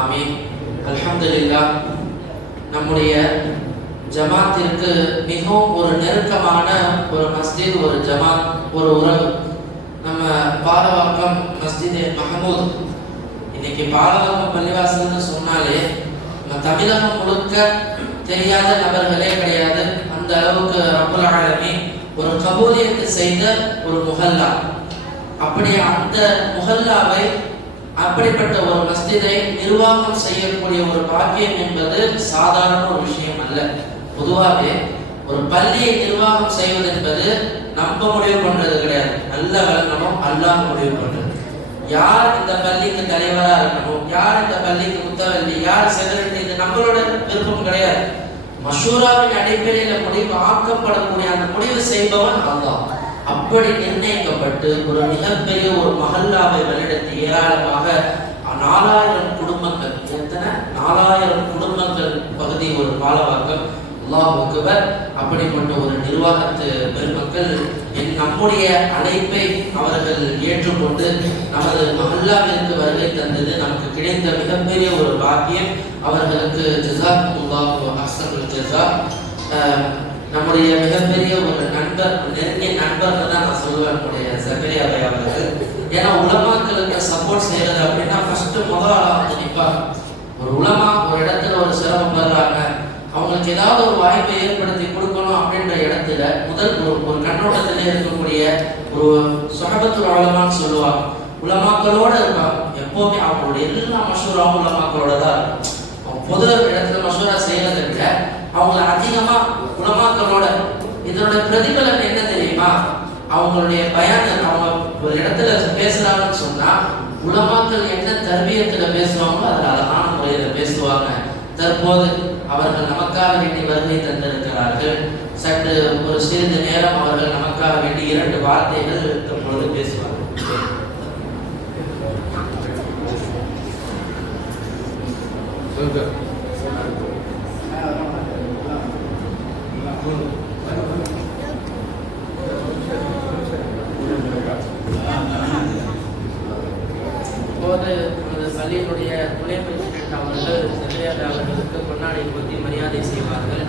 ஆமீன். அல்ஹம்துலில்லாஹ். நம்முடைய ஜமாத்திற்கு மிகவும் ஒரு நெருக்கமான ஒரு மஸ்ஜித், ஒரு ஜமாத், ஒரு உறவு நம்ம பாலவாக்கம் மஸ்ஜித் மஹமூத். இன்னைக்கு பாலவாக்கம் பள்ளிவாசல்னு சொன்னாலே நம்ம தமிழகம் முழுக்க தெரியாத நபர்களே கிடையாது. அந்த அளவுக்கு ரப்பல் ஆலமீன் ஒரு கபூலியத்தை செய்த ஒரு முஹல்லா. அப்படி அந்த முஹல்லாவை, அப்படிப்பட்ட ஒரு மஸ்ஜிதை நிர்வாகம் செய்யக்கூடிய ஒரு பாக்கியம் என்பது சாதாரண ஒரு விஷயம் அல்ல. பொதுவாகவே ஒரு பள்ளியை நிர்வாகம் செய்வது என்பது நம்ம முடிவு பண்றது கிடையாது. நல்ல வழங்கணும், அல்லாஹ் முடிவு பண்றது. யார் இந்த பள்ளிக்கு தலைவரா இருக்கணும், யார் இந்த பள்ளிக்கு முத்தவல்லி, யார் செக்ரட்டரி, இது நம்மளோட விருப்பம் கிடையாது. மஷூராவின் அடிப்படையில் முடிவு ஆக்கப்படக்கூடிய அந்த முடிவு செய்பவன் அல்லாஹ். அப்படி நிர்ணயிக்கப்பட்டு ஒரு மிகப்பெரிய ஒரு மஹல்லாவை வழிநடத்தி ஏராளமாக 4000 குடும்பங்கள், எத்தனை 4000 குடும்பங்கள் பகுதி ஒரு பாலவாக்கம். அல்லாஹ் அக்பர். அப்படிப்பட்ட ஒரு நிர்வாகத்து பெருமக்கள் நம்முடைய அழைப்பை அவர்கள் ஏற்றுக்கொண்டு நமது மஹல்லாவிற்கு வருகை தந்தது நமக்கு கிடைத்த மிகப்பெரிய ஒரு பாக்கியம். அவர்களுக்கு ஜஸாக்குமுல்லாஹு அஹ்ஸனுல் ஜஸா. நம்முடைய மிகப்பெரிய ஒரு நண்பர், நெருங்கிய நண்பர்கள் தான் நான் சொல்லுவேன் நம்முடைய ஜக்கரியா பை அவர்கள். ஏன்னா உலமாக்களுக்கு சப்போர்ட் செய்யறது அப்படின்னா ஃபர்ஸ்ட் முதல் ஆளா வந்து நிற்பாங்க. ஒரு உலமா ஒரு இடத்துல ஒரு சிரமப்படுறாங்க, அவங்களுக்கு ஏதாவது ஒரு வாய்ப்பை ஏற்படுத்தி கொடுக்கணும் அப்படின்ற இடத்துல முதல் ஒரு கண்ணோட்டத்திலே இருக்கக்கூடிய ஒரு சுஹபத்துல் உலமான்னு சொல்லுவாங்க. உலமாக்களோட இருப்பாங்க எப்பவுமே. அவங்களுடைய எல்லா மஷூராவும் உலமாக்களோட தான் இருக்கும். அவங்க பொது இடத்துல மஷூரா செய்யறதை விட அவங்க அதிகமா உலமாக்களோட. இதோட பிரதிபலன் என்ன தெரியுமா? அவங்களுடைய பயான், அவங்க ஒரு இடத்துல பேசுறாங்கன்னு சொன்னா உலமாக்கள் என்ன தர்பியத்துல பேசுவாங்களோ அதில் அழகான முறையில பேசுவாங்க. தற்போது அவர்கள் நமக்காக வேண்டி வருகை தந்திருக்கிறார்கள். சற்று ஒரு சிறிது நேரம் அவர்கள் நமக்காக வேண்டி 2 வார்த்தைகள் தற்போது பேசுவார்கள். பள்ளியினுடைய துணை பிரசிடென்ட் அவர்கள் செல்லையார் அவர்களுக்கு பொன்னாடை பற்றி மரியாதை செய்வார்கள்.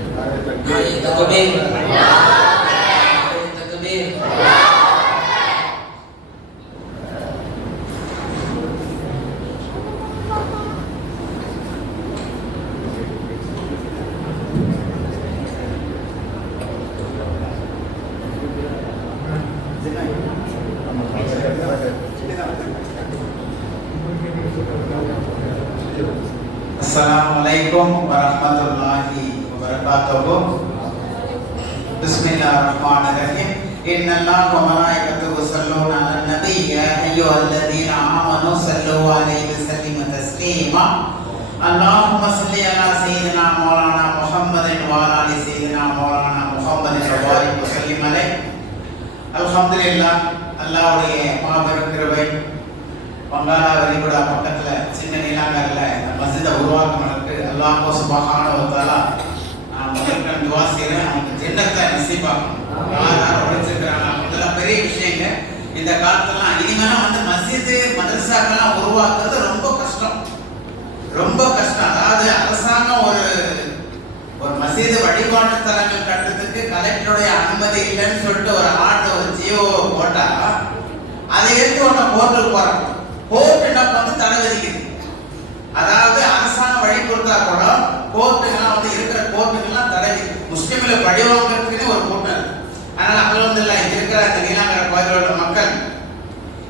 Assalamualaikum warahmatullahi wabarakatuh. Bismillahirrahmanirrahim. Innallaha wa malaikatahu yusalluna 'alan nabiy ya ayyuhalladhina amanu sallu 'alaihi wa sallimu taslima. Allahumma salli ala sayyidina maulana Muhammadin wa ala ali sayyidina maulana Muhammadin wa barik wa sallim alayhi. Alhamdulillah, அல்லாஹ்வுடைய மாபெரும் கிருபை. பங்காளா வரிகுடா பக்கத்துல சின்ன நீலாங்கல்ல இந்த மஸ்ஜிதை உருவாக்குனதுக்கு அல்லாஹ் சுப்ஹானஹு வ தஆலா முதல்ல துஆ செய்றேன். அவங்க ஜன்னத்தை நசீபாக்கணும். யார் உழைச்சிருக்கிறாங்க அதெல்லாம் பெரிய விஷயங்க. இந்த காலத்துலாம் இனிமேலாம் வந்து மஸ்ஜிது மதரசாக்கெல்லாம் உருவாக்குறது ரொம்ப கஷ்டம், ரொம்ப கஷ்டம். அதாவது அரசாங்கம் ஒரு மஸ்ஜிது வழிபாட்டு தலங்கள் கட்டுறதுக்கு கலெக்டருடைய அனுமதி இல்லைன்னு சொல்லிட்டு ஒரு ஆர்டர், ஒரு ஜியோ போட்டா அதை எடுத்து ஒன்று கோர்ட்டுக்கு போறாங்க. கோர்ட் என்ன வந்து தடை விதிக்குது. அதாவது அரசாங்கம் வழி கொடுத்தா கூட கோர்ட்டுகள்லாம் வந்து இருக்கிற கோர்ட்டுகள்லாம் தடை. முஸ்லிம்களை பழிவாங்கிறதுக்குன்னு ஒரு கூட்டம் இருக்கு. அதனால அல்ஹம்துலில்லாஹ் இங்க இருக்கிற இந்த நீலாங்கரை கோயிலோட மக்கள்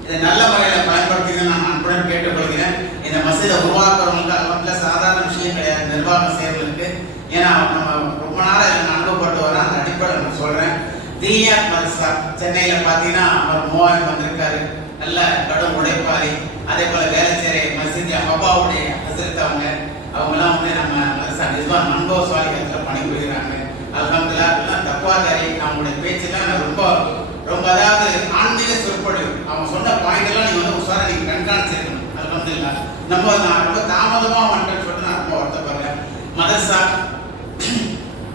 இதை நல்ல முறையில் பயன்படுத்திக்க நான் அன்புடன் கேட்டுக்கொள்கிறேன். இந்த மஸ்ஜிதை உருவாக்குறவங்களுக்கு அல்ஹம்துலில்லாஹ் சாதாரண விஷயம் கிடையாது நிர்வாகம் செய்யறதுக்கு. ஏன்னா நம்ம ரொம்ப நாளாக இதில் அனுபவப்பட்டு வரோம். அந்த அடிப்படையில் நான் சொல்றேன். தீனியாத் மதரசா சென்னையில பார்த்தீங்கன்னா அவர் 3000 வந்திருக்காரு. நல்ல கடும் உழைப்பாளி. அதே போல வேலைச்சேரி மஸ்ஜித் ஹபாவுடைய ஹசரத் அவங்கெல்லாம் வந்து நம்ம மதரசா நிர்வாக நண்போ சுவாலிகத்தில் பணிபுரிகிறாங்க. அல்ஹம்துலில்லாஹ் எல்லாம் தக்குவாதாரி. அவங்களுடைய பேச்செல்லாம் ரொம்ப ரொம்ப அதாவது ஆன்மீக சொற்பொழிவு. அவங்க சொன்ன பாயிண்ட் எல்லாம் நீங்க வந்து உசாரா நீங்க கண்காணிச்சிருக்கணும். அல்ஹம்துலில்லாஹ் நான் ரொம்ப தாமதமாக வந்துட்டேன்னு சொல்லிட்டு நான் ரொம்ப வருத்தப்படுறேன். மதரசா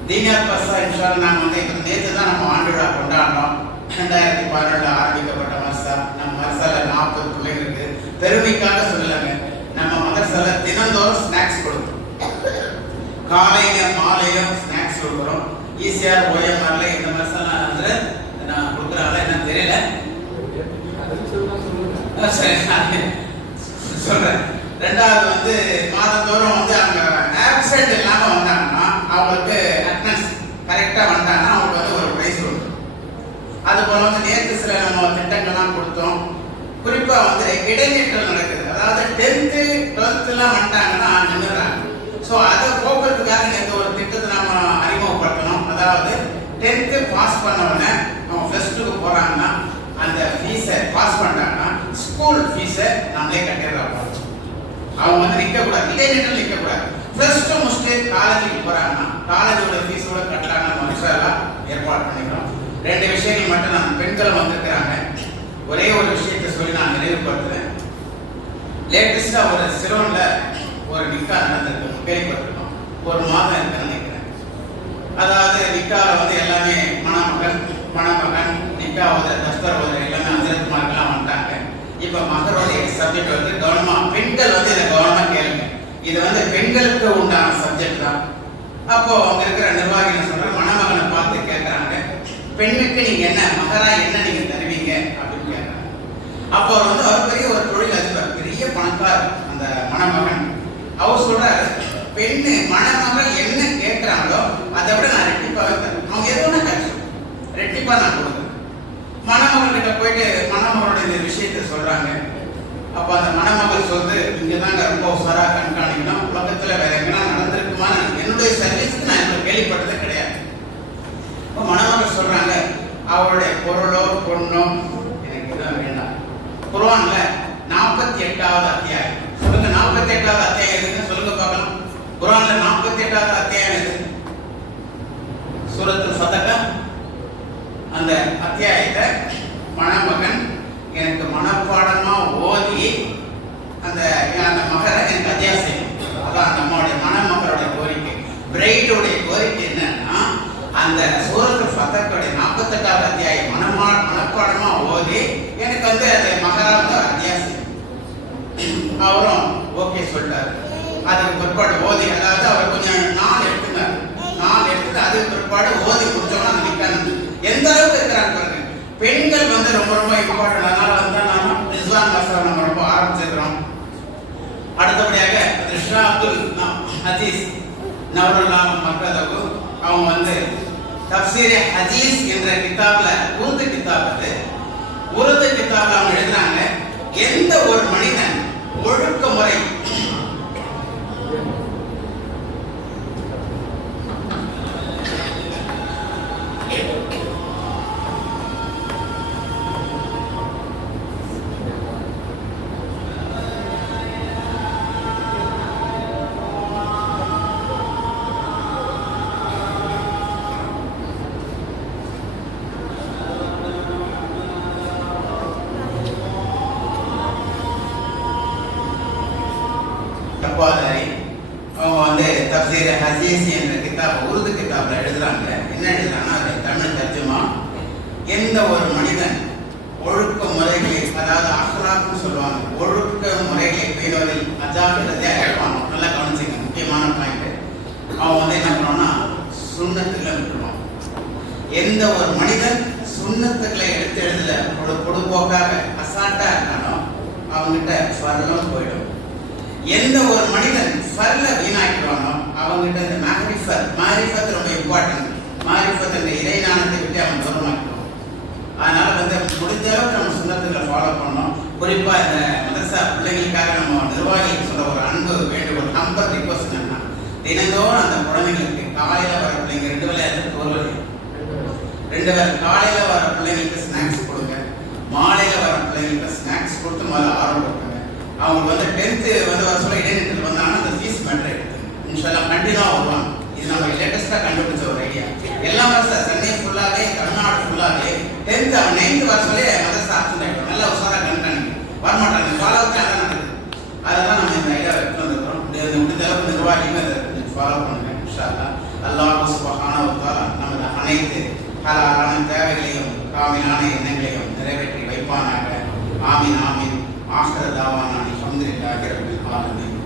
தீனியாத் மதரசா இன்ஷால்லா நாங்கள் வந்து இப்போ நேற்று தான் நம்ம ஆண்டு விழா கொண்டாடுறோம். 2017 ஆரம்பிக்கப்பட்ட மதரசா. நம்ம மதரசால 40 பிள்ளைங்களுக்கு பெருமைக்காக சொல்லலைங்க. நம்ம மதரசா மதரசால தினந்தோறும் ஸ்நாக்ஸ் கொடுக்கும். காலையில மாலையிலும் ஸ்நாக்ஸ் கொடுக்குறோம். ஈசிஆர் ஓஎம்ஆர்ல இந்த மதரசாலாம் வந்து நான் கொடுக்குறாங்களா என்ன தெரியல. சொல்றேன். ரெண்டாவது வந்து மாதந்தோறும் வந்து அவங்க ஆப்சென்ட் இல்லாம வந்தாங்கன்னா அவங்களுக்கு அட்டெண்டன்ஸ் கரெக்டா வந்தாங்கன்னா அவங்களுக்கு வந்து ஒரு பிரைஸ் கொடுக்கும். அது போல வந்து நேற்று சில நம்ம திட்டங்கள்லாம் கொடுத்தோம். குறிப்பா வந்து இடைநிற்றல் நடக்குது. அதாவது 10th 12th எல்லாம் வந்துட்டாங்கன்னா நின்றுறாங்க. ஸோ அதை போக்குறதுக்காக நேற்று ஒரு திட்டத்தை நம்ம அறிமுகப்படுத்தணும். அதாவது 10th பாஸ் பண்ணவொடனே அவங்க +2க்கு போறாங்கன்னா அந்த ஃபீஸை பாஸ் பண்ணிட்டாங்கன்னா ஸ்கூல் ஃபீஸை நம்மளே கட்டிடுறாங்க. அவங்க வந்து நிற்கக்கூடாது, இடைநிற்றல் நிற்கக்கூடாது. +2 முடிச்சுட்டு காலேஜுக்கு போறாங்கன்னா காலேஜோட ஃபீஸோட கட்டலாங்க மனுஷெல்லாம் ஏற்பாடு பண்ணிக்கிறோம். 2 விஷயங்கள் மட்டும் நான் பெண்களும் வந்திருக்கிறாங்க. ஒரே ஒரு விஷயத்தை சொல்லி நான் நிறைவுபடுத்துறேன். லேட்டஸ்டா ஒரு சிலோன்ல ஒரு நிக்கா நடந்திருக்கு, கேள்விப்பட்டிருக்கோம். ஒரு மாதம் இருக்குன்னு நினைக்கிறேன். அதாவது நிக்கால வந்து எல்லாமே மணமகன் நிக்கா ஓத தஸ்தர் ஓத எல்லாமே அஞ்சலிமார்கள்லாம் வந்துட்டாங்க. இப்ப மகருடைய சப்ஜெக்ட் வந்து கவனமா பெண்கள் வந்து இதை கவனமா கேளுங்க. இது வந்து பெண்களுக்கு உண்டான சப்ஜெக்ட் தான். அப்போ அங்க இருக்கிற நிர்வாகிகள் சொல்ற மணமகனை பார்த்து கேட்கறாங்க, பெண்ணுக்கு நீங்க என்ன மகரா என்ன நீங்க தருவீங்க அப்படின்னு கேட்கறாங்க. அப்போ வந்து அவர் பெரிய ஒரு தொழில் அதிபர், பெரிய பணக்கார் அந்த மணமகன். அவர் சொல்றாரு, பெண்ணு மணமகள் என்ன கேட்கிறாங்களோ அதை விட நான் ரெட்டிப்பாக தரேன். அவங்க எதுவும் கஷ்டம் ரெட்டிப்பா நான் கொடுக்குறேன். மணமகள் கிட்ட போயிட்டு மணமகளோட இந்த விஷயத்த சொல்றாங்க. அப்ப அந்த மணமகள் சொல்றது, இங்கதாங்க ரொம்ப உசாரா கண்காணிக்கணும், உலகத்துல வேற எங்கன்னா நடந்திருக்குமா, என்னுடைய சர்வீஸ்க்கு நான் இப்ப கேள்விப்பட்டதே கிடையாது. இப்போ மணமகள் சொல்றாங்க, அவருடைய பொருளோ பொண்ணோ எனக்கு எதுவும் வேண்டாம். குர்ஆன்ல 48வது அத்தியாயம் சொல்லுங்க. 48வது அத்தியாயம் எதுன்னு சொல்லுங்க பார்க்கலாம். குர்ஆன்ல 48வது அத்தியாயம் எது? சூரத்துல் ஃபதஹ். அந்த அத்தியாயத்தை மணமகன் எனக்கு மனப்பாடமா ஓதி அந்த மகரை எனக்கு அத்தியாயம் செய்யணும். அதான் நம்மளுடைய மணமகளுடைய கோரிக்கை. பிரைடுடைய கோரிக்கை என்னன்னா, அந்த சூரத்துல் ஃபதஹ்வுடைய 48வது அத்தியாயம் மனப்பாடமா ஓதி எனக்கு வந்து அந்த மகரா வந்து அத்தியாயம் செய்யணும். அவரும் ஓகே சொல்லிட்டாரு. அதுக்கு பிற்பாடு ஓதி, அதாவது அவர் கொஞ்சம் நாள் எடுத்துனார். அதுக்கு பிற்பாடு ஓதி முடிச்சோம்னா அந்த நிக்கான எந்த அளவுக்கு இருக்கிறாங்க பாருங்க. பெண்கள் வந்து ரொம்ப ரொம்ப இம்பார்ட்டன்ட். அதனால வந்து நாம ரிஸ்வான் மசாலா நம்ம ரொம்ப ஆரம்பிச்சிருக்கிறோம். அடுத்தபடியாக ரிஷ்வா அப்துல் ஹதீஸ் நவருல்லா மர்கதவு அவங்க வந்து தப்சீரே ஹதீஸ் என்ற கிதாப்ல உருது கிதாப்ல அவங்க எழுதுறாங்க, எந்த ஒரு மனிதன் ஒழுக்கமுறை அவங்க வந்து தப்சீர் ஹதீஸ் என்ற கிதாப் உருது கிதாப்ல எழுதுறாங்க. என்ன எழுதுறாங்கன்னா, தமிழ் தர்ஜுமா, எந்த ஒரு மனிதன் ஒழுக்க முறைகளை, அதாவது அஹ்லாக்னு சொல்லுவாங்க, ஒழுக்க முறைகளை பேணுவதில் அஜாக்கிரதையா இருப்பாங்க. நல்லா கவனிச்சுங்க, முக்கியமான பாயிண்ட். அவன் வந்து என்ன பண்ணுவான்னா சுண்ணத்துக்களை விட்டுருவான். எந்த ஒரு மனிதன் சுண்ணத்துக்களை எடுத்து எழுதல பொடுபோக்காக அசால்ட்டா இருக்கானோ அவங்ககிட்ட ஃபர்லும் போயிடும். எந்த ஒரு மனிதன் ஃபர்ல வீணாக்கிடுவானோ அவங்ககிட்ட இந்த மாரிஃபத் ரொம்ப இம்பார்ட்டன்ட். மாரிஃபத் என்ற இறைஞானத்தை விட்டு அவன் தூரமாக்கிடுவான். அதனால வந்து முடிஞ்ச அளவுக்கு நம்ம சுண்ணத்துக்களை ஃபாலோ பண்ணோம். குறிப்பா இந்த மதரசா பிள்ளைங்களுக்காக நம்ம நிர்வாகிகளுக்கு சொல்ல ஒரு அன்பு வேண்டுகோள், நம்பர் ரிக்வஸ்ட் என்னன்னா, தினந்தோறும் அந்த குழந்தைங்களுக்கு காலையில வர பிள்ளைங்க 2 வேளை காலையில வர பிள்ளைங்களுக்கு ஸ்நாக்ஸ் கொடுங்க, மாலையில வர பிள்ளைங்களுக்கு ஸ்நாக்ஸ் கொடுத்து முதல்ல ஆரம்பிப்பாங்க. அவங்க வந்து 10th வந்து வர சொல்ல இடைநிற்றல் வந்தாங்கன்னா அந்த ஃபீஸ் மேட்டர் எடுத்துங்க. இன்ஷால்லா கண்டினியூவா வருவாங்க. இது நம்ம லேட்டஸ்டா கண்டுபிடிச்ச ஒரு ஐடியா. எல்லா மதரசா சென்னை ஃபுல்லாவே, தமிழ்நாடு ஃபுல்லாவே 10th அவன் 9th வர சொல்லி மதரசா ஆப்ஷன் ஆகிடும். நல்லா உசாரா கண்காணிங்க, வரமாட்டாங்க. ஃபாலோவுக்கு அதான் நடக்குது. அதெல்லாம் நம்ம இந்த ஐடியா எடுத்து வந்துருக்கோம். முடிந்த அளவுக்கு நிர்வாகிகள் அதை ஃபாலோ பண்ணுங்க. இன்ஷால்லா அல்லாஹ் சுப்ஹானஹு வ தஆலா நமது அனைத்து ஹலாலான தேவைகளையும் காமிலான எண்ணங்களையும் நிறைவேற்றி வைப்பானாக. ஆமீன் ஆமீன். ஆகிர தாவானா அல்ஹம்துலில்லாஹி ரப்பில் ஆலமீன்.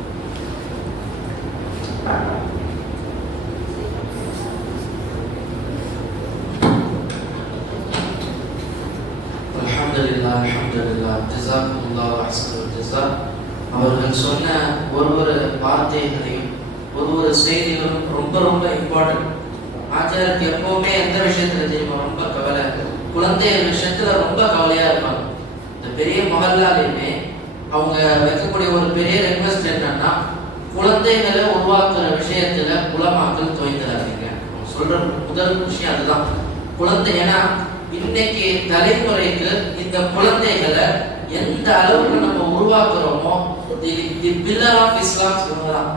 அல்ஹம்துலில்லாஹ் அல்ஹம்துலில்லாஹ் ஜஸாக்குமுல்லாஹு அஹ்ஸனல் ஜஸா. அவர்கள் சொன்ன ஒரு வார்த்தைகளையும் ஒரு செய்திகளும் ரொம்ப ரொம்ப இம்பார்ட்டன்ட். ஆச்சாருக்கு எப்பவுமே எந்த விஷயத்துல தெரியுமா ரொம்ப கவலை, குழந்தைகள் விஷயத்துல ரொம்ப கவலையா இருப்பாங்க. இந்த பெரிய மஹல்லாலையுமே அவங்க வைக்கக்கூடிய ஒரு பெரிய ரெக்வெஸ்ட் என்னன்னா, குழந்தைகளை உருவாக்குற விஷயத்துல உலமாக்கள் தோய்ந்துடாதீங்க. சொல்ற முதல் விஷயம் அதுதான். குழந்தை, ஏன்னா இன்னைக்கு தலைமுறைக்கு இந்த குழந்தைகளை எந்த அளவுக்கு நம்ம உருவாக்குறோமோ, பில்லர் ஆஃப் இஸ்லாம் சொல்லலாம்.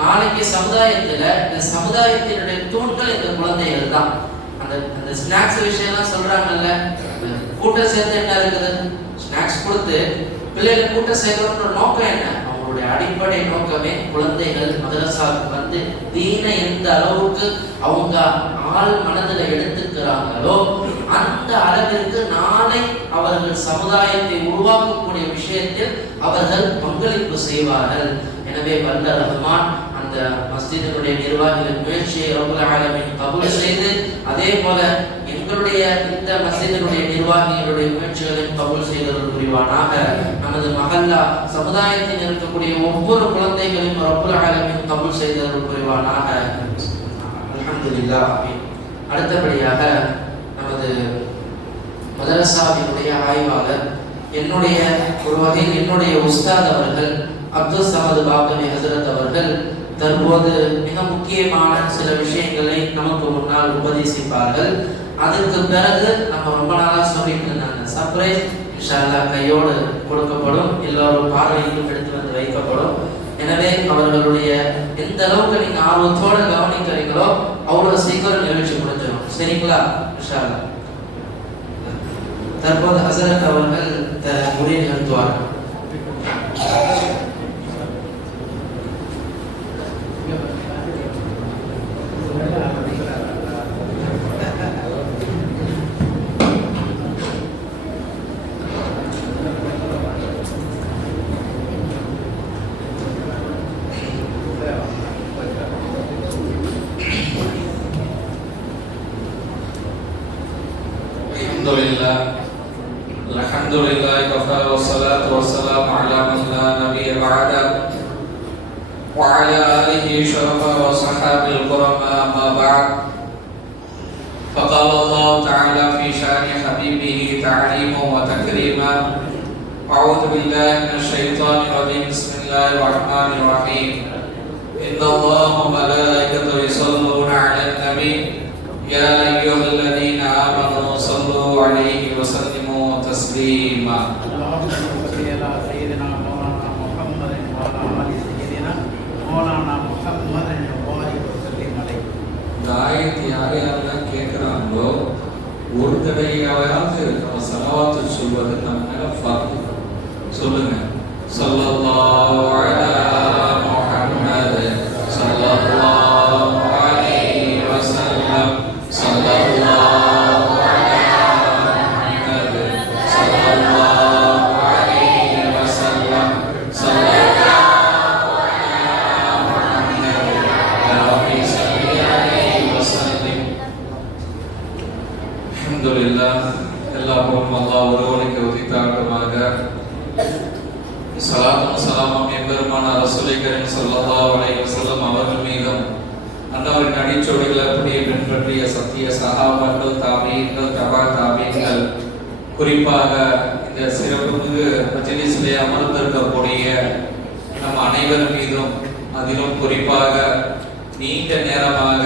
நாளைக்கு சமுதாயத்துல இந்த சமுதாயத்தினுடைய தூண்கள் இந்த குழந்தைகள் தான். அந்த ஸ்நாக்ஸ் விஷயம்லாம் சொல்றாங்கல்ல, கூட்டம் சேர்த்து என்ன இருக்குது, ஸ்நாக்ஸ் கொடுத்து பிள்ளைகள் கூட்டம் சேர்க்கணும்ன்ற நோக்கம் என்ன? அவங்களுடைய அடிப்படை நோக்கமே குழந்தைகள் மதரசாவுக்கு வந்து தீனை எந்த அளவுக்கு அவங்க ஆள் மனதில் எடுத்துக்கிறாங்களோ அந்த அளவிற்கு நாளை அவர்கள் சமுதாயத்தை உருவாக்கக்கூடிய விஷயத்தில் அவர்கள் பங்களிப்பு செய்வார்கள். எனவே வல்ல ரஹ்மான் அந்த மஸ்ஜிதினுடைய நிர்வாகிகளின் முயற்சியை ரப்புல் ஆலமீன் கபூல் செய்து, அதே போல எங்களுடைய இந்த மஸ்ஜிதினுடைய நிர்வாகிகளுடைய முயற்சிகளையும் கபூல் செய்தல் புரிவானாக. நமது மஹல்லா சமுதாயத்தில் இருக்கக்கூடிய ஒவ்வொரு குழந்தைகளையும் ரப்புல் ஆலமீன் கபூல் செய்தல் புரிவானாக. அல்ஹம்துலில்லாஹ். அடுத்தபடியாக நமது மதரசாவினுடைய ஆய்வாளர், என்னுடைய ஒரு வகையில் என்னுடைய உஸ்தாத் அவர்கள் அப்துல் சமது பாக்கவி ஹசரத் அவர்கள் தற்போது மிக முக்கியமான சில விஷயங்களை நமக்கு முன்னால் உபதேசிப்பார்கள். அதற்கு பிறகு நம்ம ரொம்ப நாளா சொல்லிட்டு இருந்தாங்க, சர்ப்ரைஸ் இன்ஷா அல்லாஹ் கையோடு கொடுக்கப்படும், எல்லோரும் பார்வையிலும் எடுத்து வந்து வைக்கப்படும். எனவே அவர்களுடைய எந்த அளவுக்கு நீங்க ஆர்வத்தோடு கவனிக்கிறீங்களோ அவ்வளவு சீக்கிரம் நிகழ்ச்சி முடிஞ்சிடும். சரிங்களா? இன்ஷா அல்லாஹ். தற்போது ஹசரத் அவர்கள் உரை நிகழ்த்துவார்கள். Alhamdulillah kafa wassalatu wassalamu ala man la nabiyya ba'da wa ala alihi syarafa wa sahabil qurama ma ba'd. Faqala Allah ta'ala fi sya'ni habibihi ta'limu wa takrima. A'udzu billahi minasy syaithanir rajim. Bismillahirrahmanirrahim. Inna Allaha wa malaikatahu yusholluna 'alan nabi. Ya ayyuhalladzina amanu shallu 'alaihi wa sallimu taslima. Allahumma salli ala sayyidina Maulana Muhammadin wa ala ali sayyidina Maulana Muhammadin wa alihi wa sallim alayhi. இந்த ஆயத்தை யாரெல்லாம் கேட்குறாங்களோ ஒரு தடையாவது நம்ம சலவாத்து சொல்வது நம்ம மேல ஃபர்து. சொல்லுங்க, ஸல்லல்லாஹு அலா முஹம்மத் ஸல்லல்லாஹு அலைஹி வஸல்லம், ஸல்லல்லாஹு அலா முஹம்மத் ஸல்லல்லாஹு அலைஹி வஸல்லம், ஸல்லல்லாஹு அலா முஹம்மத் யா ரப்பி ஸல்லி அலைஹி வஸல்லம். அல்ஹம்துலில்லாஹ். எல்லா புகழும் அல்லாஹ் ஒருவனுக்கு உரித்தாகட்டுமாக. ஸலாத்தும் ஸலாமும் எம்பெருமான ரசூலை கரீம் ஸல்லல்லாஹு அலைஹி வஸல்லம் அவர்கள் மீதும், அன்னவரின் அடிச்சோடுகளை அப்படியே பின்பற்றிய சத்திய சஹாபாக்கள், தாபீன்கள், தபா தாபீன்கள், குறிப்பாக இந்த சிறப்புமிகு மஜ்லிஸிலே அமர்ந்திருக்கக்கூடிய நம் அனைவர் மீதும், அதிலும் குறிப்பாக நீண்ட நேரமாக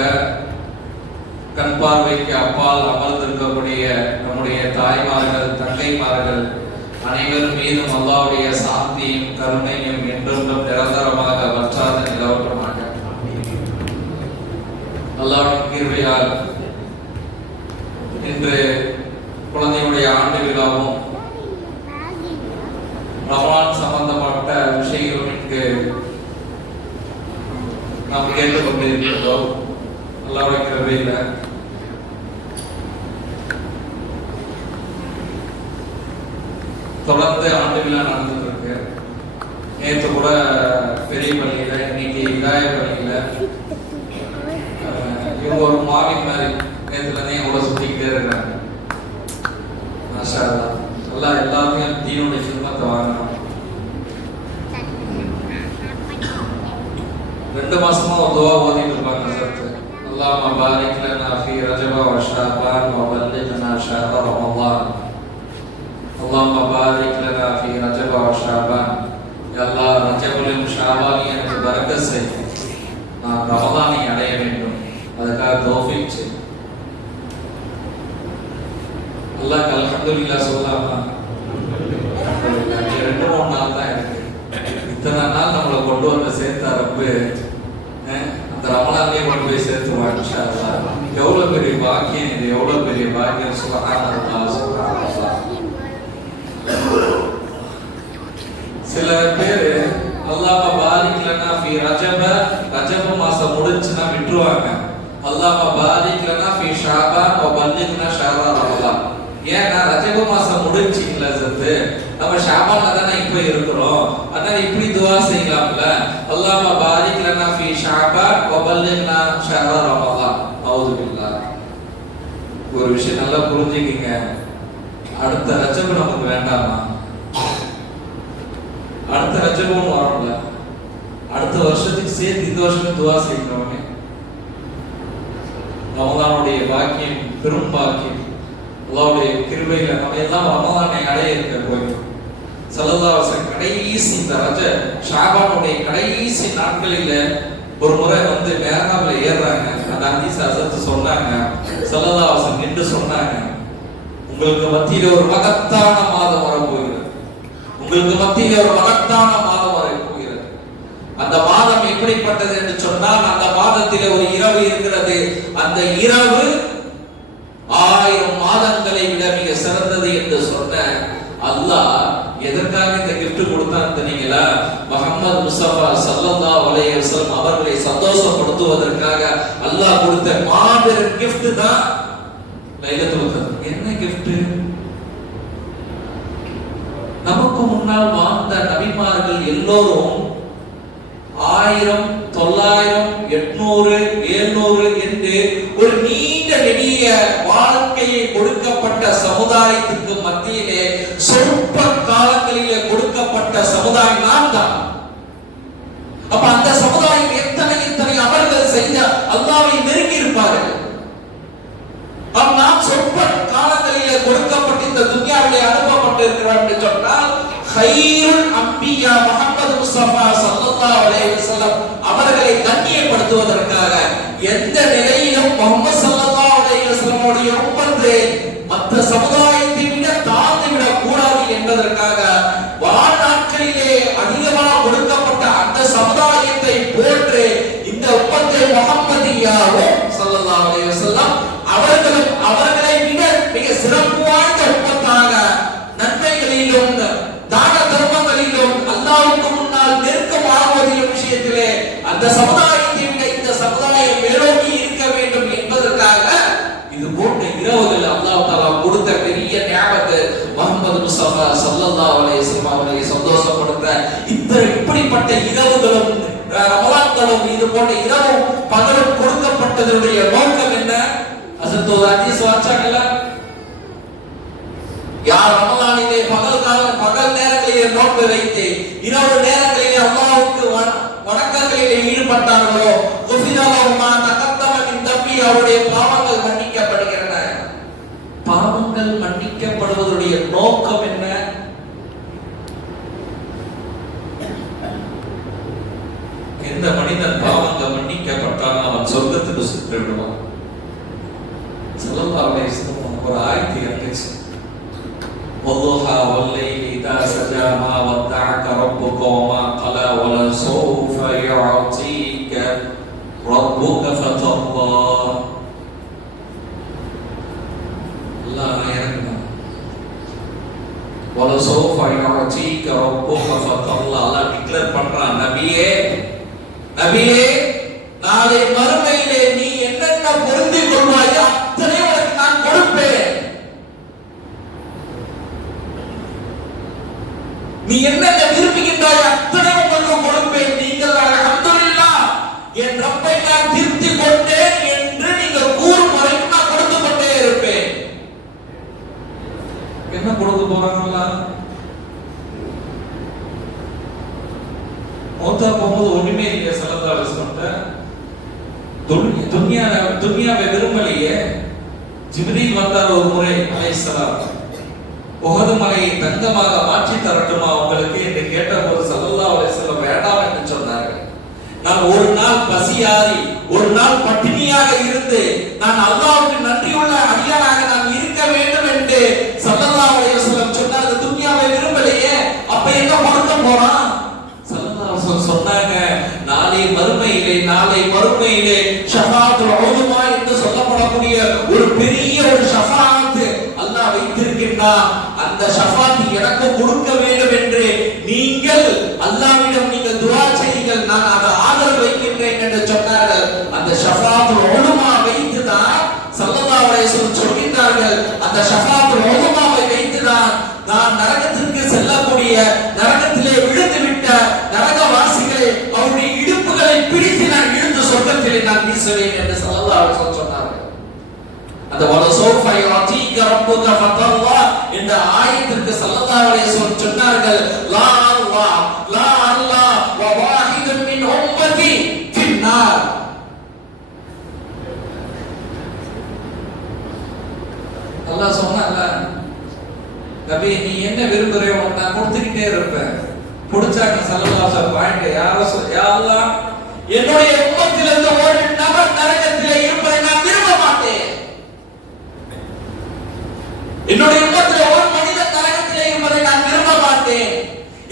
கண் பார்வைக்கு அப்பால் அமர்ந்திருக்கக்கூடிய நம்முடைய தாய்மார்கள், தங்கைமார்கள் அனைவர் மீதும் அல்லாஹ்வுடைய சாந்தியும் கருணையும் என்றென்றும் நிரந்தரமாக வற்றாத நிலவரமாக அல்லாஹ்வின் கிருபையால் இன்று குழந்தையுடைய ஆண்டு விழாவும் ரமலான் சம்பந்தப்பட்ட விஷயங்களும் இங்கு நாம் கேட்டுக்கொண்டிருக்கிறோம். அல்லாஹ்வுடைய கிருபையில தொடர்ந்து ஆண்டு விழா நடந்துட்டு இருக்கு. நேற்று கூட பெரிய பள்ளியில, இன்னைக்கு இதாய பள்ளியில ஒரு மாவின் மாதிரி நேரத்துலனே கூட சுத்திக்கிட்டே இருக்காங்க. மாஷா அல்லாஹ். அல்லாஹ் எல்லாத்தையும் தீனுடைய ஹிதமத்தை வாங்கணும். 2 மாசமா ஒரு துஆ ஓதிட்டு இருப்பாங்க ஹஸரத். அல்லாஹும்ம பாரிக் லனா ஃபீ ரஜப வ ஷஅபான் வ பல்லிக்னா ஷஹர ரமலான். அல்லாஹும்ம பாரிக் லனா ஃபீ ரஜப வ ஷஅபான். யா அல்லாஹ், ரஜபுலும் ஷஅபானையும் எனக்கு பரக்கத் செய். நான் ரமலானை அடைய வேண்டும். அதுக்காக தௌஃபீக் செய். அல்லாஹ் அல்ஹம்துலில்லாஹ் சொல்லலாமா? 2-3 நாள் தான் இருக்கு. இத்தனை நாள் நம்மளை கொண்டு வந்து சேர்த்த ரப்பு அந்த ரமலான்லயே கொண்டு போய் சேர்த்துவாங்க இன்ஷா அல்லாஹ். எவ்வளவு பெரிய பாக்கியம் இது, எவ்வளவு பெரிய பாக்கியம். சுப்ஹானல்லாஹ், சுப்ஹானல்லாஹ். சில பேர் அல்லாஹ் பாரிக் லனா ஃபீ ரஜப, ரஜப மாசம் முடிஞ்சுனா விட்டுருவாங்க. அல்லாஹ் பாரிக் லனா ஃபீ ஷஅபான் வ பல்லிக்னா ஷஹர ரமலான். ஏன்னா ரஜப மாசம் முடிஞ்சிங்களா சத்து, நம்ம ஷஅபான்ல தானே இப்போ இருக்கிறோம். அதனால இப்படி துஆ செய்யலாம்ல. அல்லாஹ் பாரிக் லனா ஃபீ ஷஅபான் வ பல்லிக்னா ஷஹர ரமலான். அஊது பில்லாஹ். ஒரு விஷயம் நல்லா புரிஞ்சுக்கங்க, அடுத்த ரஜப நமக்கு வேண்டாமா? அடுத்த ரஜபம் வரும்ல, அடுத்த வருஷத்துக்கு சேர்த்து இந்த வருஷம் துஆ செய்யறோமே. ரமலானுடைய பாக்கியம் பெரும் பாக்கியம். அல்லாஹ்வுடைய கிருபையில நம்ம எல்லாம் ரமலானை அடைய இருக்க போய் ஸல்லல்லாஹு அலைஹி வஸல்லம் கடைசி இந்த ஷஅபானுடைய கடைசி நாட்களில ஒரு முறை வந்து மேராப்ல ஏறுறாங்க. அந்த ஹதீஸ் ஹஸரத் சொன்னாங்க, ஸல்லல்லாஹு அலைஹி வஸல்லம் நின்று சொன்னாங்க, உங்களுக்கு மத்தியில ஒரு மகத்தான மாதம் வரப்போகிறது. உங்களுக்கு மத்தியில ஒரு மகத்தான மாதம் வரப்போகிறது. அந்த மாதம் எப்படிப்பட்டது என்று சொன்னால், அந்த மாதத்திலே ஒரு இரவு இருக்கிறது. அந்த இரவு 1000 மாதங்களை விட மிக சிறந்தது என்று சொன்ன அல்லாஹ் எதற்காக இந்த கிஃப்ட் கொடுத்தான் தெரியுங்களா? முஹம்மது முஸ்தபா ஸல்லல்லாஹு அலைஹி வஸல்லம் அவர்களை சந்தோஷப்படுத்துவதற்காக அல்லாஹ் கொடுத்த மாபெரும் கிஃப்ட் தான் லைலத்துல் கத்ர். என்ன கிஃப்ட்? நமக்கு முன்னால் வாழ்ந்த நபிமார்கள் எல்லோரும் 1000, 900, 800, 700 என்று ஒரு நீண்ட நெடிய வாழ்க்கையை கொடுக்கப்பட்ட சமுதாயத்துக்கு மத்தியிலே சொற்ப காலங்களிலே கொடுக்கப்பட்ட சமுதாயம் நாம் தான். அப்ப அந்த சமுதாயம் எத்தனை அமல்கள் செய்த அல்லாஹ்வை நெருங்கி இருப்பார்கள். நாம் சொற்ப காலங்களிலே கொடுக்கப்பட்ட இந்த துன்யாவிலே அனுப்பப்பட்டு இருக்கிறோம் என்று சொன்னால், ஹைருல் அம்பியா முஹம்மது முஸ்தபா ஸல்லல்லாஹு அலைஹி வஸல்லம் அவர்களை கண்ணியப்படுத்துவதற்காக எந்த நிலையிலும் முஹம்மது ஸல்லல்லாஹு அலைஹி வஸல்லம் உடைய உம்மத்து மற்ற சமுதாயத்தை விட தாழ்ந்து விடக் கூடாது என்பதற்காக வாழ்நாட்களிலே அதிகமாக கொடுக்கப்பட்ட அந்த சமுதாயத்தை போன்று இந்த உம்மத்தை முஹம்மதியாவும் ஸல்லல்லாஹு அலைஹி வஸல்லம் அவர்களை விட மிக சிறப்பு வாய்ந்த உம்மத்தாக நன்மைகளிலும் தான தர்மங்களிலும் அல்லாஹ்வுக்கு முன்னால் நெருக்கமாகுவதிலும் விஷயத்திலே அந்த சமுதாயத்தை விட இந்த சமுதாயம் மேலோங்கி இருக்க வேண்டும் என்பதற்காக இது போன்ற இரவுகள் அல்லாஹ் தஆலா கொடுத்த பெரிய நியாமத்து. முஹம்மது முஸ்தபா ஸல்லல்லாஹு அலைஹி வஸல்லம் அவர்களை சந்தோஷப்படுத்த இப்படிப்பட்ட இரவுகளும் ரமலான்களும் இது போன்ற இரவும் பகலும் கொடுக்கப்பட்டதனுடைய நோக்கம் என்ன? ஹஸரத் ஹதீஸ் வாச்சாங்கல்ல, யார் ரமலானிலே பகல் நேரங்களிலே நோன்பு வைத்து இரவு நேரங்களிலே அல்லாஹ்வுக்கு வணக்கங்களிலே ஈடுபட்டார்களோ, குஃபிரலஹு மா தகத்தம மின் தம்பி, அவருடைய பாவங்கள் மன்னிக்கப்படுகின்றன. பாவங்கள் மன்னிக்கப்படுவதுடைய நோக்கம் என்ன? எந்த மனிதன் பாவங்கள் மன்னிக்கப்பட்டால் அவன் சொர்க்கத்துக்கு சென்று விடுவான். ஸல்லல்லாஹு அலைஹி வஸல்லம் ஒரு ஆயத்தை இறக்கிச்சு, வல்லாஹா வல்லைலி இதா சஜா மா வத்தஅக ரப்புக வமா கலா வலசௌஃப யுஅதீக ரப்புக ஃபதல்லா. அல்லாஹ் இறங்குறான், வலசௌஃப யுஅதீக ரப்புக ஃபதல்லா. அல்லாஹ் டிக்ளேர் பண்றான், நபியே நாளை மறுமையிலே நீ என்னென்ன பொருந்திக் கொள்வாயோ அத்தனை உனக்கு நான் கொடுப்பேன். நீ என்னென்ன விரும்புகின்றாயோ அத்தனை உங்களுக்கு கொடுப்பேன். நீங்கள் அல்ஹம்துலில்லாஹ், என் ரப்பை நான் திருப்தி கொண்டேன் என்று நீங்க துன்யாவை விரும்பலையே. ஜிப்ரீல் வந்தார் ஒரு முறை அலைஹிஸ்ஸலாம். உஹது மலையை தங்கமாக மாற்றி தரட்டுமா உங்களுக்கு என்று கேட்டபோது ஸல்லல்லாஹு அலைஹி வஸல்லம் வேண்டாம் என்று சொன்னார்கள். நான் ஒரு நாள் பசியாறி ஒரு நாள் பட்டினியாக இருந்து நான் அல்லாஹ்வுக்கு நன்றியுள்ள அடியானாக நான் இருக்க வேண்டும் என்று ஸல்லல்லாஹு அலைஹி வஸல்லம் சொன்னார்கள். துன்யாவை விரும்பலையே, அப்ப என்ன கொடுக்க போறான்? ஸல்லல்லாஹு அலைஹி வஸல்லம் சொன்னாங்க, நாளை மறுமையிலே ஷஃபாஅத்துல் உதுமா என்று சொல்லப்படக்கூடிய ஒரு பெரிய ஒரு ஷஃபாஅத் அல்லாஹ் வைத்திருக்கின்றான். அந்த ஷஃபாஅத் எனக்கு கொடுக்க வேண்டும் என்று நீங்கள் அல்லாஹ்விடம் நீங்கள் துஆ செய்யுங்கள், நான் அதை ஆதரவு வைக்கின்றேன் என்று சொன்னார்கள். அந்த ஷஃபாஅத்துல் உதுமா வைத்துதான் ஸல்லல்லாஹு அலைஹி வஸல்லம் சொல்கிறார்கள், அந்த ஷஃபாஅத்துல் உதுமாவை வைத்துதான் நான் நரகத்திற்கு செல்லக்கூடிய நரகத்திலே விழுந்து விட்ட நரகவாசிகளை அவருடைய இடுப்புகளை பிடித்து நான் இழுத்து சொர்க்கத்திலே நான் வீசுவேன் என்று ஸல்லல்லாஹு அலைஹி வஸல்லம் சொன்னார்கள். அந்த வலசௌஃப யுஅதீக ரப்புக ஃபதல்லா என்ற ஆயத்திற்கு ஸல்லல்லாஹு அலைஹி வஸல்லம் சொன்னார்கள், லா அல்லாஹ் வ வாஹிதுன் மின் உம்மதி ஃபின்னார். அல்லாஹ் சொன்னால, நபி நீ என்ன விரும்புறியோ நான் கொடுத்துக்கிட்டே இருப்பேன். புடிச்சாங்க ஸல்லல்லாஹு அலைஹி வஸல்லம் பாயிண்ட், யா அல்லாஹ் என்னுடைய உம்மத்திலிருந்து ஒரு நபர் நரகத்திலே இருப்பதை நான் விரும்ப மாட்டேன். என்னுடைய உம்மத்திலே ஒரு மனிதன் நரகத்திலே இருப்பதை நான் விரும்ப மாட்டேன்.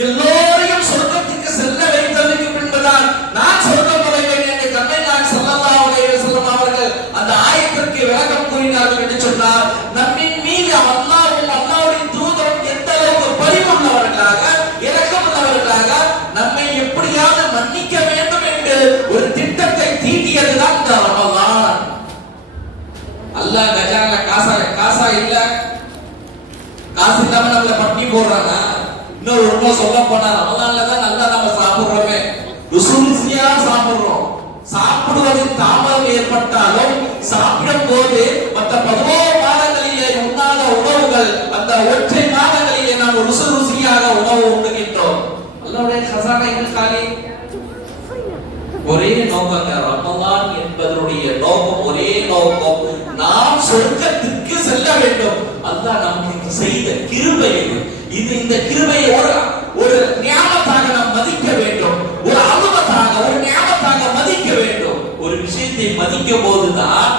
எல்லோரையும் சொர்க்கத்துக்கு செல்ல வைத்ததற்கு பின்புதான் நான் சொர்க்கம் நுழைவேன் என்று கண்மணியார் ஸல்லல்லாஹு அலைஹி வஸல்லம் அவர்கள் அந்த ஆயத்திற்கு விளக்கம் கூறினார்கள் என்று சொன்னார். நம்மின் மீது அல்லாஹ்வும் அல்லாஹ்வுடைய தூதரும் எந்த அளவுக்கு பரிவுள்ளவர்களாக இரக்கமுள்ளவர்களாக நம்மை எப்படியாவது மன்னிக்க வேண்டும் என்று ஒரு திட்டத்தை தீட்டியதுதான் இந்த ரமலான். அல்லாஹ் கஜால காசா இல்ல, காசு இல்லாம நம்மள பட்டி போடுறாங்க. இன்னொரு ரொம்ப சொல்ல போனா ரமலான்ல தான் நல்லா நம்ம சாப்பிடுறோமே, ருசியா சாப்பிடுறோம். சாப்பிடுவதில் தாமதம் ஏற்பட்டாலும் சாப்பிடும் போது மற்ற 11 மாதங்களிலே உண்ணாத உணவுகள் அந்த ஒற்றை மாதங்களிலே நாம் ருசியாக உணவு உண்ணுகின்றோம். அல்லாஹ்வுடைய கஸானா எங்க காலி? ஒரே நோக்கங்க, ரமலான் என்பதனுடைய நோக்கம் ஒரே நோக்கம், நாம் சொர்க்கத்திற்கு செல்ல வேண்டும். அல்லாஹ் நமக்கு செய்த கிருபை இது. இந்த கிருபையை ஒரு நியாமத்தாக நாம் மதிக்க வேண்டும், ஒரு அனுமத்தாக ஒரு நியாமத்தாக மதிக்க வேண்டும். ஒரு விஷயத்தை மதிக்கும் போதுதான்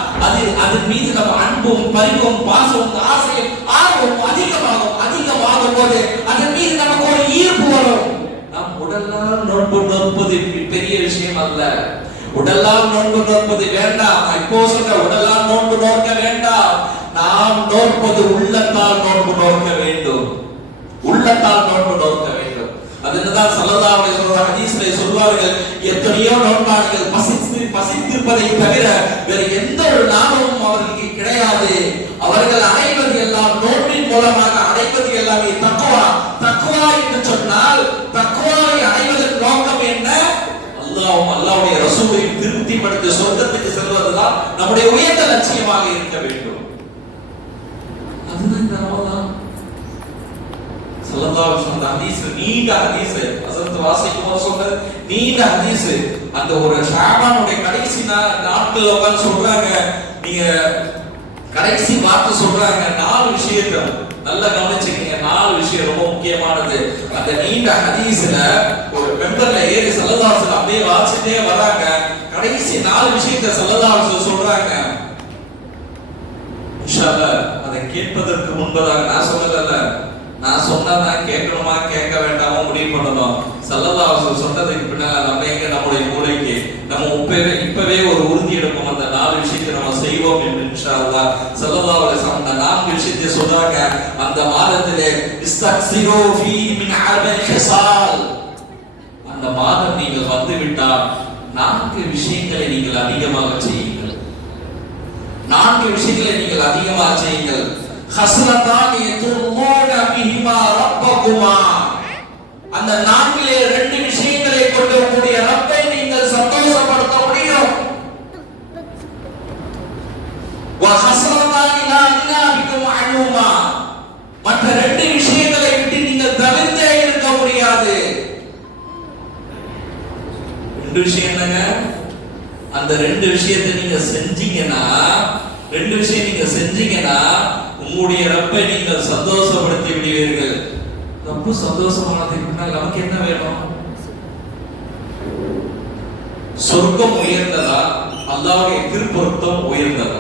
அதன் மீது நம்ம அன்பும் பரிவும் பாசமும் ஆசையும் ஆர்வம் அதிகமாகும் போது அதன் மீது நமக்கு ஒரு ஈர்ப்பு வரும். நாம் உடலால் நோன்பு நோற்பது பெரிய விஷயம் அல்ல. உடலால் நோன்பு நோற்பது வேண்டாம். இப்போ சொல்ற உடலால் நோன்பு நோக்க வேண்டாம். நாம் நோற்பது உள்ளத்தால் நோன்பு நோக்க வேண்டும். உள்ளத்தால் நோன்பு நோக்க வேண்டும். அதுதான் ஸல்லல்லாஹு அலைஹி வஸல்லம் ஹதீஸ்ல சொல்வார்கள், எத்தனையோ நோன்பாளிகள் பசித்திருப்பதை தவிர வேறு எந்த ஒரு லாபமும் அவர்களுக்கு கிடையாது. அவர்கள் அடைவது எல்லாம் நோன்பின் மூலமாக அடைவது எல்லாமே தக்வா. தக்வா என்று சொன்னால் தக்வாவை அடைவதன் நோக்கம் என்ன? அல்லாஹ்வுடைய ரசூலை திருப்திப்படுத்தி சொர்க்கத்துக்கு செல்வதுதான் நம்முடைய உயர்ந்த லட்சியமாக இருக்க வேண்டும். அதுதான் இந்த ரமலான். ஸல்லல்லாஹு அலைஹி வஸல்லம் ஹதீஸ், நீண்ட ஹதீஸ், ஹஸரத் வாசிக்கும்போது சொன்னது நீண்ட ஹதீஸ். அந்த ஒரு ஷாபானுடைய கடைசி நாட்கள் உட்கார்ந்து சொல்றாங்க, நீங்க கடைசி வார்த்தை சொல்றாங்க 4 விஷயத்தை நல்லா கவனிச்சுக்கீங்க. 4 விஷயம் ரொம்ப முக்கியமானது. அந்த நீண்ட ஹதீஸ்ல ஒரு மெம்பர்ல ஏறி ஸல்லல்லாஹு அலைஹி வஸல்லம் அப்படியே வாசிட்டே வராங்க. கடைசி 4 விஷயத்தை ஸல்லல்லாஹு அலைஹி வஸல்லம் சொல்றாங்க. இன்ஷா அல்லாஹ் அதை கேட்பதற்கு முன்பதாக நான் சொன்னதான் கேட்கணுமா கேட்க வேண்டாமோ முடிவு பண்ணணும். ஸல்லல்லாஹு அலைஹி வஸல்லம் சொன்னதுக்கு பின்னால நம்ம எங்க நம்முடைய மூளைக்கு நம்ம இப்பவே ஒரு உறுதி எடுப்போம், அந்த 4 விஷயத்தை நம்ம செய்வோம் என்று இன்ஷா அல்லாஹ். ஸல்லல்லாஹு அலைஹி வஸல்லம் அந்த 4 விஷயத்தை சொல்றாங்க. அந்த மாதத்திலே இஸ்தக்ஸிரு ஃபீ மின் அர்பஇ ஹிசால், அந்த மாதம் நீங்கள் வந்துவிட்டால் 4 விஷயங்களை நீங்கள் அதிகமாக செய்யுங்கள். 4 விஷயங்களை நீங்கள் அதிகமாக செய்யுங்கள். ஹஸ்னதான் யதுர்மூன பிஹிமா ரப்பகுமா, அந்த 4லே 2 விஷயங்களை கொண்டு உங்களுடைய ரப்பை நீங்கள் சந்தோஷப்படுத்த முடியும். வ ஹஸ்னதான் லா இலாஹிக்கும் அனுமா, மற்ற 2 விஷயங்களை விட்டு நீங்கள் தவிர்த்தே இருக்க முடியாது. 2 விஷயம் என்னங்க? அந்த ரெண்டு விஷயத்தை நீங்க செஞ்சீங்கன்னா, ரெண்டு விஷயம் நீங்க செஞ்சீங்கன்னா உங்களுடைய ரப்பை நீங்கள் சந்தோஷப்படுத்தி விடுவீர்கள். ரொம்ப சந்தோஷமானதுக்கு முன்னால் நமக்கு என்ன வேணும்? சொர்க்கம் உயர்ந்ததா, அல்லாஹ்வுடைய திருப்பொருத்தம் உயர்ந்ததா?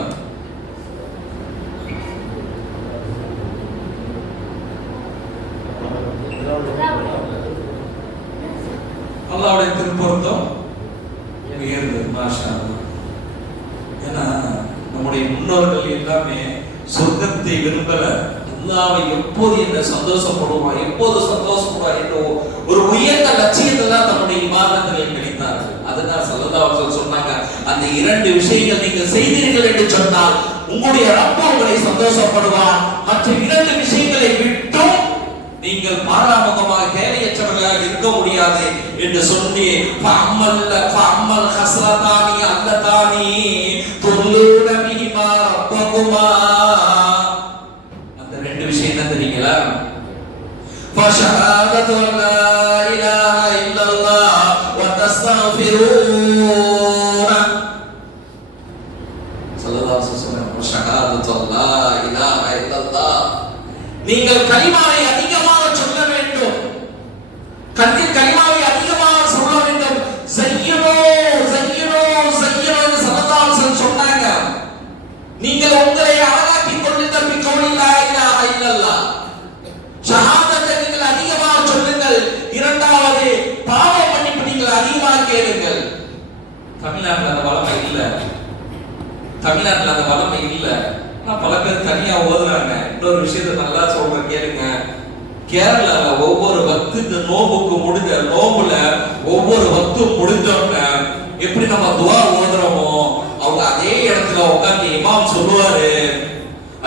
அல்லாஹ்வுடைய திருப்பொருத்தம் உயர்ந்தது. மாஷா அல்லாஹ். ஏன்னா நம்முடைய முன்னோர்கள் எல்லாமே சொர்க்கத்தை விரும்பல, அல்லாஹ்வை எப்போது என்ன சந்தோஷப்படுவான், எப்போது சந்தோஷப்படுவான் என்ற ஒரு உயர்ந்த லட்சியத்தை தான் தன்னுடைய இபாதத்திலே கணித்தார்கள். அதனால் ஸல்லல்லாஹு அலைஹி வஸல்லம் சொன்னாங்க, அந்த இரண்டு விஷயங்கள் நீங்கள் செய்தீர்கள் என்று சொன்னால் உங்களுடைய ரப்பு உங்களை சந்தோஷப்படுவான். மற்ற இரண்டு விஷயங்களை விட்டும் நீங்கள் பாராமுகமாக தேவையற்றவர்களாக இருக்க முடியாது என்று சொல்லி ஃபஅம்மல் ஹஸ்ரதானி அல்லதானி துல்லூன பிஹிமா ரப்பகுமா, அந்த ரெண்டு விஷயம் என்ன தெரியுங்களா? ஃபஷஹாதத்து லா இலாஹா இல்லல்லாஹ் வ தஸ்தக்ஃபிரூன. ஸல்லல்லாஹு அலைஹி வஸல்லம் ஃபஷஹாதத்து லா இலாஹா இல்லல்லாஹ், நீங்கள் கலிமாவை அதிகமாக சொல்ல வேண்டும், கலிமாவை அதிகமாக சொல்ல வேண்டும். ஸய்யினோ ஸய்யினோ ஸய்யினோ என்று ஸல்லல்லாஹு அலைஹி வஸல்லம் சொன்னாங்க. நீங்கள் உங்களை அழகாக்கிக் கொள்ளுங்கள் பி கௌலி லா இலாஹா இல்லல்லாஹ். ஷஹாதத்தை நீங்கள் அதிகமாக சொல்லுங்கள். இரண்டாவது, பாவ மன்னிப்பு நீங்கள் அதிகமாக கேளுங்கள். தமிழ்நாட்டில் அந்த வளமை இல்லை, தமிழ்நாட்டில் அந்த வளமை இல்லை. பல பேர் தனியா ஓதுறாங்க. இன்னொரு விஷயத்தை நல்லா சொல்றேன் கேளுங்க. கேரளால ஒவ்வொரு வக்துக்கு நோம்புக்கு முடிஞ்ச நோம்புல ஒவ்வொரு வக்து முடிஞ்சோம்ன எப்படி நம்ம துஆ ஓதுறோமோ அவங்க அதே இடத்துல உட்கார்ந்து இமாம் சொல்லுவாரு,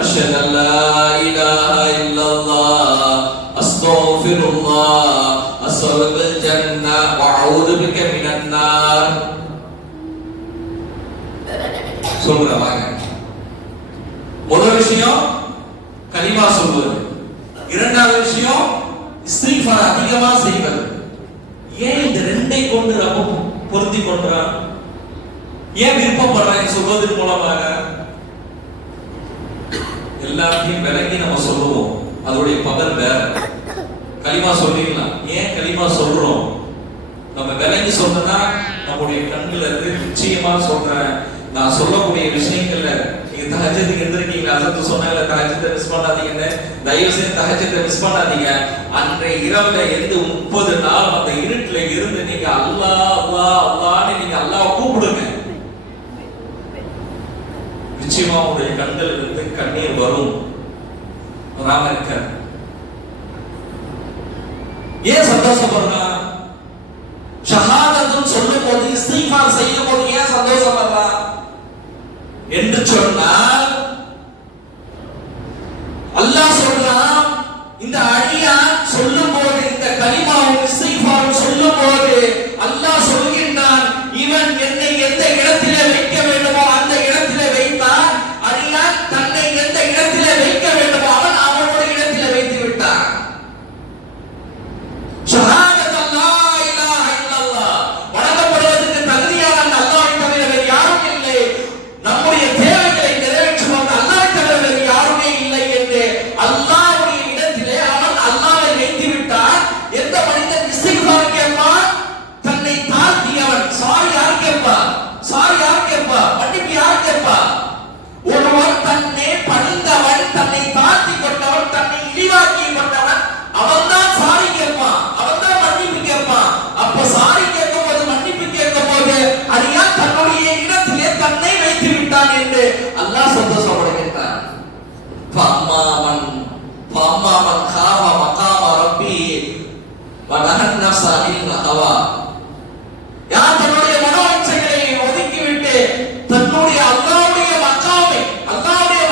அஷ்ஹது அல்லா இலாஹா இல்லல்லாஹ் அஸ்தக்ஃபிருல்லாஹ் அஸ்அலுல் ஜன்னah வ அஊது பிக மினன் நார். சொல்றாங்க. முதல் விஷயம் கலிமா சொல்வது, இரண்டாவது விஷயம் இஸ்திக்ஃபார் அதிகமா செய்வது. ஏன் இந்த ரெண்டை கொண்டு ரொம்ப பொருத்தி கொண்டான்? ஏன் விருப்பப்படுறாங்க சொல்வதன் மூலமாக? எல்லாத்தையும் விளங்கி நம்ம சொல்லுவோம், அதோடைய பவர் வேற. கலிமா சொல்லிடலாம். ஏன் கலிமா சொல்றோம்? நம்ம விளங்கி சொன்னா நம்முடைய கண்ணுல இருந்து நிச்சயமா சொல்றேன், நான் சொல்லக்கூடிய விஷயங்கள்ல நீங்க தஹஜ்ஜுக்கு எந்திரிக்கீங்க, அசத்து சொன்னால தஹஜ்ஜத்தை மிஸ் பண்ணாதீங்கன்னு. தயவு செய்து தஹஜ்ஜத்தை மிஸ் பண்ணாதீங்க. அன்றைய இரவுல இருந்து 30 நாள் அந்த இருட்டுல இருந்து நீங்க அல்லாஹ் அல்லாஹ் அல்லாஹ்னு நீங்க அல்லாஹ்வை கூப்பிடுங்க. நிச்சயமா உங்களுடைய கண்களில் இருந்து கண்ணீர் வரும். வராம இருக்க ஏன் சந்தோஷப்படுறான்? ஷஹாதத்துன்னு சொல்லும் போது, இஸ்திக்ஃபார் செய்யும் போது ஏன் சந்தோஷப்படுறான் என்று சொன்னால், அல்லாஹ் சொல்றான், இந்த அடியான் சொல்லும் போது, இந்த கலிமாவும் இஸ்திக்ஃபாரும் சொல்லும் போது அல்லாஹ் சொல்கின்றான், இவன் என்னை எந்த இடத்திலே வைக்க வேண்டுமோ அந்த இடத்திலே வைத்தான். அடியான் தன்னை எந்த இடத்திலே வைக்க வேண்டுமோ அவன் அவனுடைய இடத்திலே வைத்து விட்டான். ஷஹாதத் அல்லா இலாஹா இல்லல்லாஹ், வணங்கப்படுவதற்கு தகுதியான அல்லாஹ்வை தவிர வேறு யாரும் இல்லை, நம்முடைய தேவைகளை நிறைவேற்றுவோம் அல்லாஹ்வை தவிர வேறு யாருமே இல்லை என்று அல்லாஹ்வுடைய இடத்திலே அவன் அல்லாஹ்வை வைத்து விட்டான். எந்த மனிதன் இஸ்திக்ஃபார் கேட்பான்? தன்னை தாழ்த்தியவன். சாரி யார் கேட்பா? சாரி யார் கேட்பா? மன்னிப்பு யார் கேட்பா? ஒருவன் தன்னை பணிந்தவன், தன்னை தாழ்த்தி கொண்டவன், தன்னை இழிவாக்கி கொண்டவன், அவன்தான் சாரி கேட்பான், அவன்தான் மன்னிப்பு கேட்பான். அப்ப சாரி கேட்கும் போது, மன்னிப்பு கேட்கும் போது அடியான் தன்னுடைய இடத்திலே தன்னை வைத்து விட்டான் என்று அல்லாஹ் சந்தோஷப்படுகிறான். ஃபஅம்மாமன் காஃப மகாம ரப்பி வ நஹன் நஃப்ஸ அனில் ஹவா, யார் தன்னுடைய மனோ இச்சைகளை ஒதுக்கிவிட்டு தன்னுடைய அல்லாஹ்வுடைய மகாமை, அல்லாஹ்வுடைய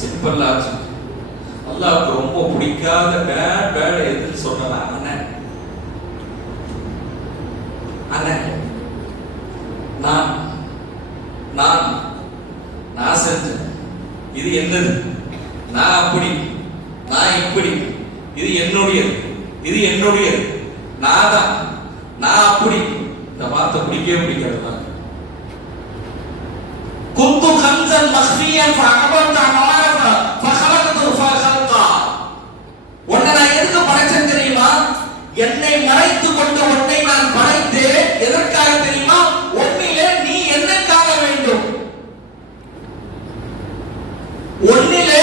சிம்பிளா அல்லாஹ்வுக்கு ரொம்ப பிடிக்காத பேட் எதுன்னு சொல்றா? அண்ணன் நான் நான் நான் செஞ்சேன், இது என்னது, நான் அப்படி, நான் இப்படி, இது என்னுடையது, இது என்னுடையது, நான் தான், நான் அப்படி. இந்த வார்த்தை பிடிக்கவே பிடிக்காது. குந்து கன்சன் மஸ்பியன் ஃபஅபத மாரஃப ஃபഖலகது ஃபഖல்கா. உன்னை நான் எதுக்கு படைச்சேன் தெரியுமா? என்னை மறைத்து கொண்டு உன்னை நான் படைத்தேன். எதற்காக தெரியுமா? உன்னிலே நீ என்னை காண வேண்டும். உன்னிலே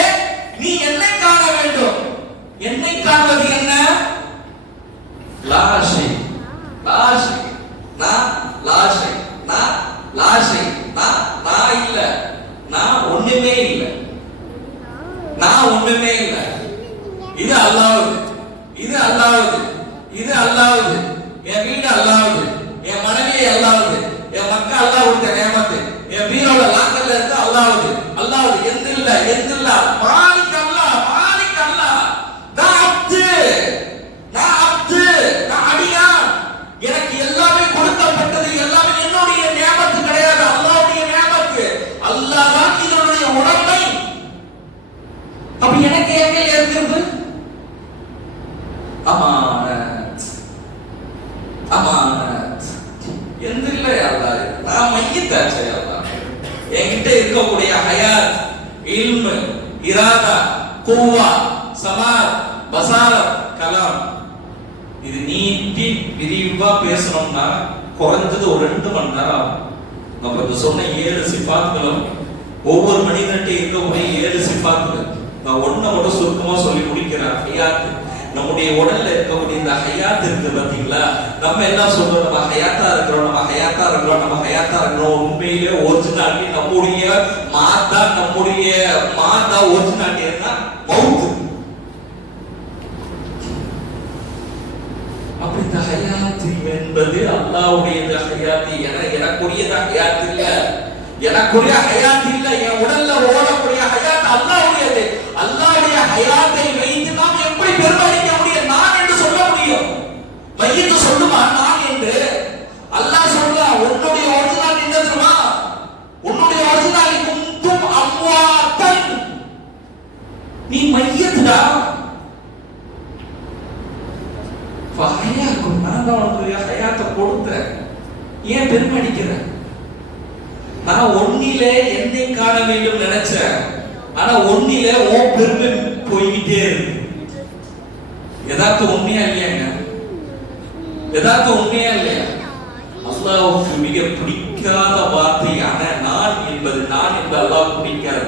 நீ என்னை காண வேண்டும். என்னை காண்பது என்ன? லாஷை லாஷை நான் லாஷை நான் லாஷை நான் இல்ல, நான் ஒண்ணுமே இல்ல, நான் ஒண்ணுமே இல்ல. இது அல்லாஹ்வுது, இது அல்லாஹ்வுது, இது அல்லாஹ்வுது. என் வீடு அல்லாஹ்வுது, என் மனைவி அல்லாஹ்வுது, என் மக்கள் அல்லாஹ்வுடைய நியமத்து, என் வீரோட லாக்கல்ல இருந்து அல்லாஹ்வுது, அல்லாஹ்வுது. எந்த இல்ல, எந்த இல்ல, மாலிக் அல்லாஹ், மாலிக் அல்லாஹ். நான் அப்து, நான் அப்து, நான் அடியான். எனக்கு எல்லாமே கொடுக்கப்பட்டது, எல்லாமே என்னுடைய நியமத்து கிடையாது, அல்லாஹ்வுடைய நியமத்து. அல்லாஹ் தான் இதனுடைய உடமை. அப்ப எனக்கு எங்க இருக்கிறது? அமானத், அமானத். எந்த இல்ல அல்லாஹ், நான் மையத்தாச்சே அல்லாஹ். என்கிட்ட இருக்கக்கூடிய ஹயாத், இல்மு, இராதா, குவ்வா, சமாத், பசாரத், கலாம், இது நீட்டி விரிவா பேசணும்னா குறைஞ்சது ஒரு 2 மணி நேரம் ஆகும். நம்ம இப்ப சொன்ன 7 சிஃபாத்துகளும் ஒவ்வொரு மனிதன்கிட்ட இருக்கக்கூடிய 7 சிஃபாத்துகள். நான் ஒன்ன மட்டும் சுருக்கமா சொல்லி முடிக்கிறேன். ஹயாத், நம்முடைய உடல்ல இருக்கக்கூடிய இந்த ஹயாத் இருக்கு பாத்தீங்களா? நம்ம எல்லாம் சொல்றோம், நம்ம ஹயாத்தா இருக்கிறோம், நம்ம ஹயாத்தா இருக்கிறோம், நம்ம ஹயாத்தா இருக்கிறோம். உண்மையிலே ஒரிஜினாலிட்டி நம்முடைய மாதா, நம்முடைய மாதா ஒரிஜினாலிட்டி என்ன? மவுத். அப்ப இந்த ஹயாத் என்பது அல்லாஹ்வுடைய ஹயாத். எனக்குரிய ஹயாத் இல்ல, எனக்குரிய ஹயாத் இல்ல. என் உடல்ல ஓடக்கூடிய ஹயாத் அல்லாஹ்வுடையது. அல்லாஹ்வுடைய ஹயாத்தை வைத்து நாம் எப்படி பெருமடிக்க முடியும்? நான் என்று சொல்ல முடியும். மையத்து சொல்லுமா நான் என்று? அல்லாஹ் சொல்றா, உன்னுடைய ஒரிஜினல் என்ன தெரியுமா? உன்னுடைய ஒரிஜினல் குந்தும் அம்வாத்தன். நீ மையத்துடா. ஃபஹயாக்கும், நான் தான் உனக்கு ஹயாத்தை கொடுத்தேன். ஏன் பெருமடிக்கிற? நான் ஒன்னிலே என்னை காண வேண்டும் நினைச்சேன், ஆனா ஒன்னிலே ஓ பெருமை போய்கிட்டே இருக்கு. யதார்த்தம் உண்மையா இல்லையாங்க? யதார்த்தம் உண்மையா இல்லையா? அல்லாஹ்வுக்கு மிக பிடிக்காத வார்த்தையான நான் என்பது, நான் என்பது அல்லாஹ்வுக்கு பிடிக்காது.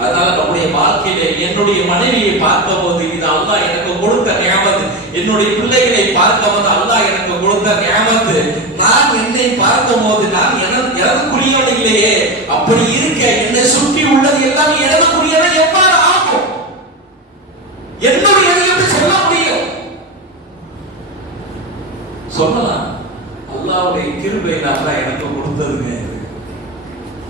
அதனால நம்முடைய வாழ்க்கையில என்னுடைய மனைவியை பார்க்கும்போது இது அல்லாஹ் எனக்கு கொடுத்த நியமத்து, என்னுடைய பிள்ளைகளை பார்க்கும்போது அல்லாஹ் எனக்கு கொடுத்த நியமத்து. நான் என்னை பார்க்கும்போது நான் எனக்குரியவன் இல்லையே. அப்படி இருக்க என்னை சுற்றி உள்ளது எல்லாமே எனக்குரியவை எவ்வாறு ஆகும்? என்னுடைய எப்படி சொல்ல முடியும்? சொல்லலாம், அல்லாஹ்வுடைய கிருபையில அல்லாஹ் எனக்கு கொடுத்ததுங்க.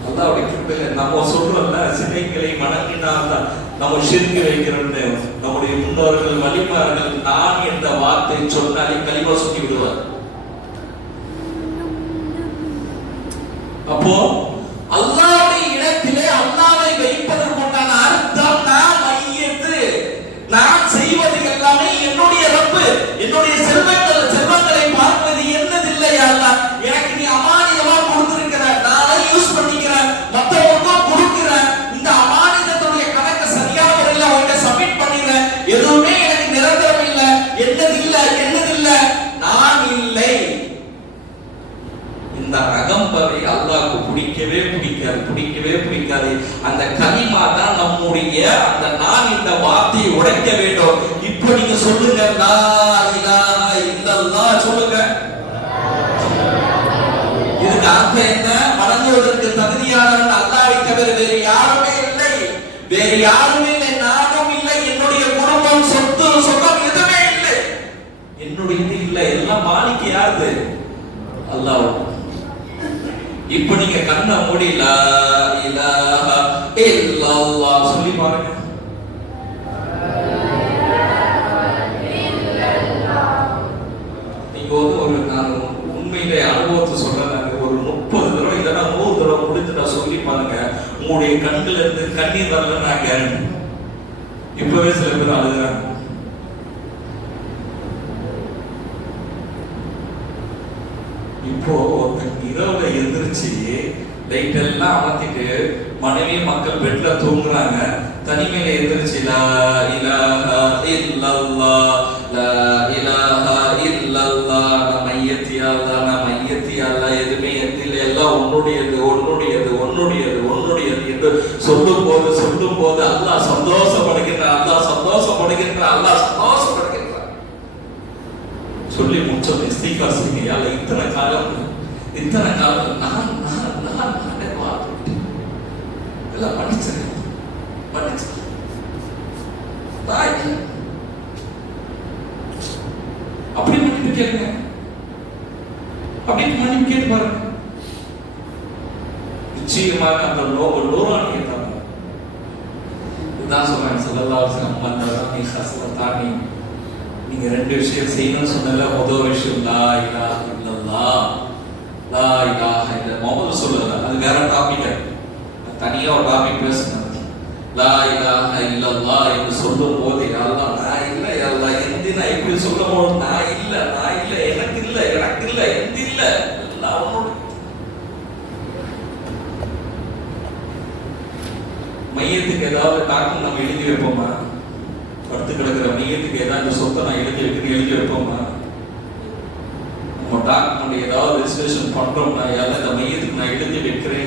அல்லாஹ்வுடைய கிருபையில நம்ம சொல்றோம்ல, சிலைகளை வணங்கினால் தான் நம்ம ஷிர்க் வைக்கிறோம்னு. நம்முடைய முன்னோர்கள் வலிமார்கள் நான் என்ற வார்த்தை சொன்னாலே கலிமா சொல்லி விடுவார். அப்போ அல்லாஹ்வுடைய இடத்திலே அல்லாஹ்வை வைப்பதற்குண்டான அர்த்தம் நான் மையத்து. நான் செய்வது எல்லாமே என்னுடைய ரப்பு, என்னுடைய செல்வங்களை பார்ப்பது என்னதில்லை. அல்லாஹ் எனக்கு நீ அமானிதமா கொடுத்திருக்கிற, நானே யூஸ் பண்ணிக்கிறேன், மற்றவங்களுக்கும் கொடுக்கிறேன். இந்த அமானிதத்துடைய கணக்கு சரியான முறையில் அவங்க சப்மிட் பண்ணிக்கிறேன். எதுவுமே எனக்கு நிரந்தரம் இல்லை, என்னதில்லை, நான் இல்லை. இந்த அகம்பவை அல்லாஹ்வுக்கு பிடிக்கவே பிடிக்காது. அந்த கலிமா தான் நம்முடைய அந்த நான் இந்த வார்த்தையை உடைக்க வேண்டும். இப்போ நீங்க சொல்லுங்க, லா இலாஹ இல்லல்லாஹ் சொல்லுங்க. இதுக்கு அர்த்தம் என்ன? வணங்குவதற்கு தகுதியானவன் அல்லாஹ்வை தவிர வேறு யாருமே இல்லை, வேறு யாருமே இல்லை, நானும் இல்லை, என்னுடைய குடும்பம், சொத்து சுகம் எதுவுமே இல்லை, என்னுடைய இல்லை. எல்லாம் மாலிக் யாரு? அல்லாஹ். இப்ப நீங்க கண்ண மூடி லா இலாஹ இல்லல்லாஹ் இல்லல்லாஹ் சொல்லி பாருங்க. நீங்க ஒரு நான் உண்மையிலே அனுபவத்தை சொல்றேன். ஒரு 30 தடவை இல்லைன்னா 100 தடவை முடித்து நான் சொல்லி பாருங்க, உங்களுடைய கண்ணுல இருந்து கண்ணீர் வரல நான் கேரண்டி. இப்பவே சில பேர் அழுகுறாங்க. இப்போ இரவுல எந்திரிச்சு லைட் எல்லாம் அமர்த்திட்டு மனைவி மக்கள் பெட்ல தூங்குறாங்க, தனிமையில எந்திரிச்சு லா இலாஹா இல்லல்லாஹ் லா இலாஹா இல்லல்லாஹ் நான் மையத்தியா அல்லாஹ் நான் மையத்தியா அல்லாஹ் எதுவுமே எந்தில எல்லாம் உன்னுடையது உன்னுடையது உன்னுடையது உன்னுடையது என்று சொல்லும் போது அல்லாஹ் சந்தோஷப்படுகின்றான், அல்லாஹ் சந்தோஷப்படுகின்றான், அல்லாஹ் சந்தோஷப்படுகின்றான். சொல்லி முடிச்சோம் இஸ்திக்பார் செய்யுங்க. யா அல்லாஹ் இத்தனை காலம் நான் எல்லாம் மன்னிச்சிரு அப்படி மன்னிப்பு கேளுங்க, அப்படின்னு மன்னிப்பு கேட்டு பாருங்க. நிச்சயமாக அந்த நூறானியை தாங்க. இதுதான் சொல்றேன் ஸல்லல்லாஹு அலைஹி வஸல்லம் நீங்க 2 விஷயம் செய்யணும்னு சொன்னல. முதல் விஷயம் லா இலாஹா இல்லல்லாஹ், லா இலாஹா இல்ல முஹம்மது சொல்லல, அது வேற டாபிக், தனியா ஒரு டாபிக் பேசுங்க. லா இலாஹா இல்லல்லாஹ் என்று சொல்லும் போது அல்லாஹ் நான் இல்ல அல்லாஹ் எந்தி நான் இப்படி சொல்லும் போது நான் இல்ல எனக்கு இல்ல எந்தி இல்ல எல்லாம் உன்னோட. மையத்துக்கு ஏதாவது டாக்டர் நம்ம எழுதி வைப்போமா? படுத்து கிடக்கிற மையத்துக்கு ஏதாவது சொத்தை நான் எழுதி வைப்போமா? நம்ம டாக்டர் ஏதாவது ரெஜிஸ்ட்ரேஷன் பண்றோம்னா இந்த மையத்துக்கு நான் எழுதி வைக்கிறேன்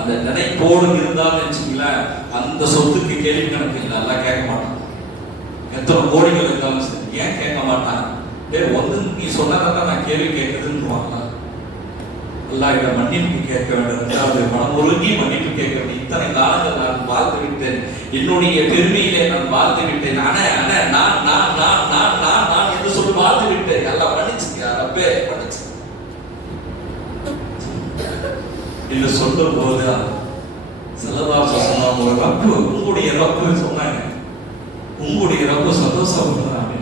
அந்த நினைப்போடு இருந்தான்னு நினைச்சீங்களேன், அந்த சொத்துக்கு கேள்வி கணக்கு இல்லை, எல்லாம் கேட்க மாட்டான். எத்தனை கோடிகள் இருந்தாலும் சரி ஏன் கேட்க மாட்டான்? நீ சொன்னதான் நான் கேள்வி கேட்குதுன்னு எல்லாம் இதை மன்னிப்பு கேட்க வேண்டும், அதாவது மனம் ஒருங்கி மன்னிப்பு கேட்க வேண்டும். இத்தனை காலங்கள் நான் வாழ்ந்து விட்டேன், என்னுடைய பெருமையிலே நான் வாழ்ந்து விட்டேன், நான் என்று சொல்லி வாழ்ந்து விட்டேன், எல்லாம் மன்னிச்சுங்க ரப்பே மன்னிச்சு என்று சொல்லும் போது ஸல்லல்லாஹு அலைஹி வஸல்லம் ஒரு ரப்பு, உங்களுடைய ரப்பு சொன்னாங்க, உங்களுடைய ரப்பு சந்தோஷப்படுறாங்க.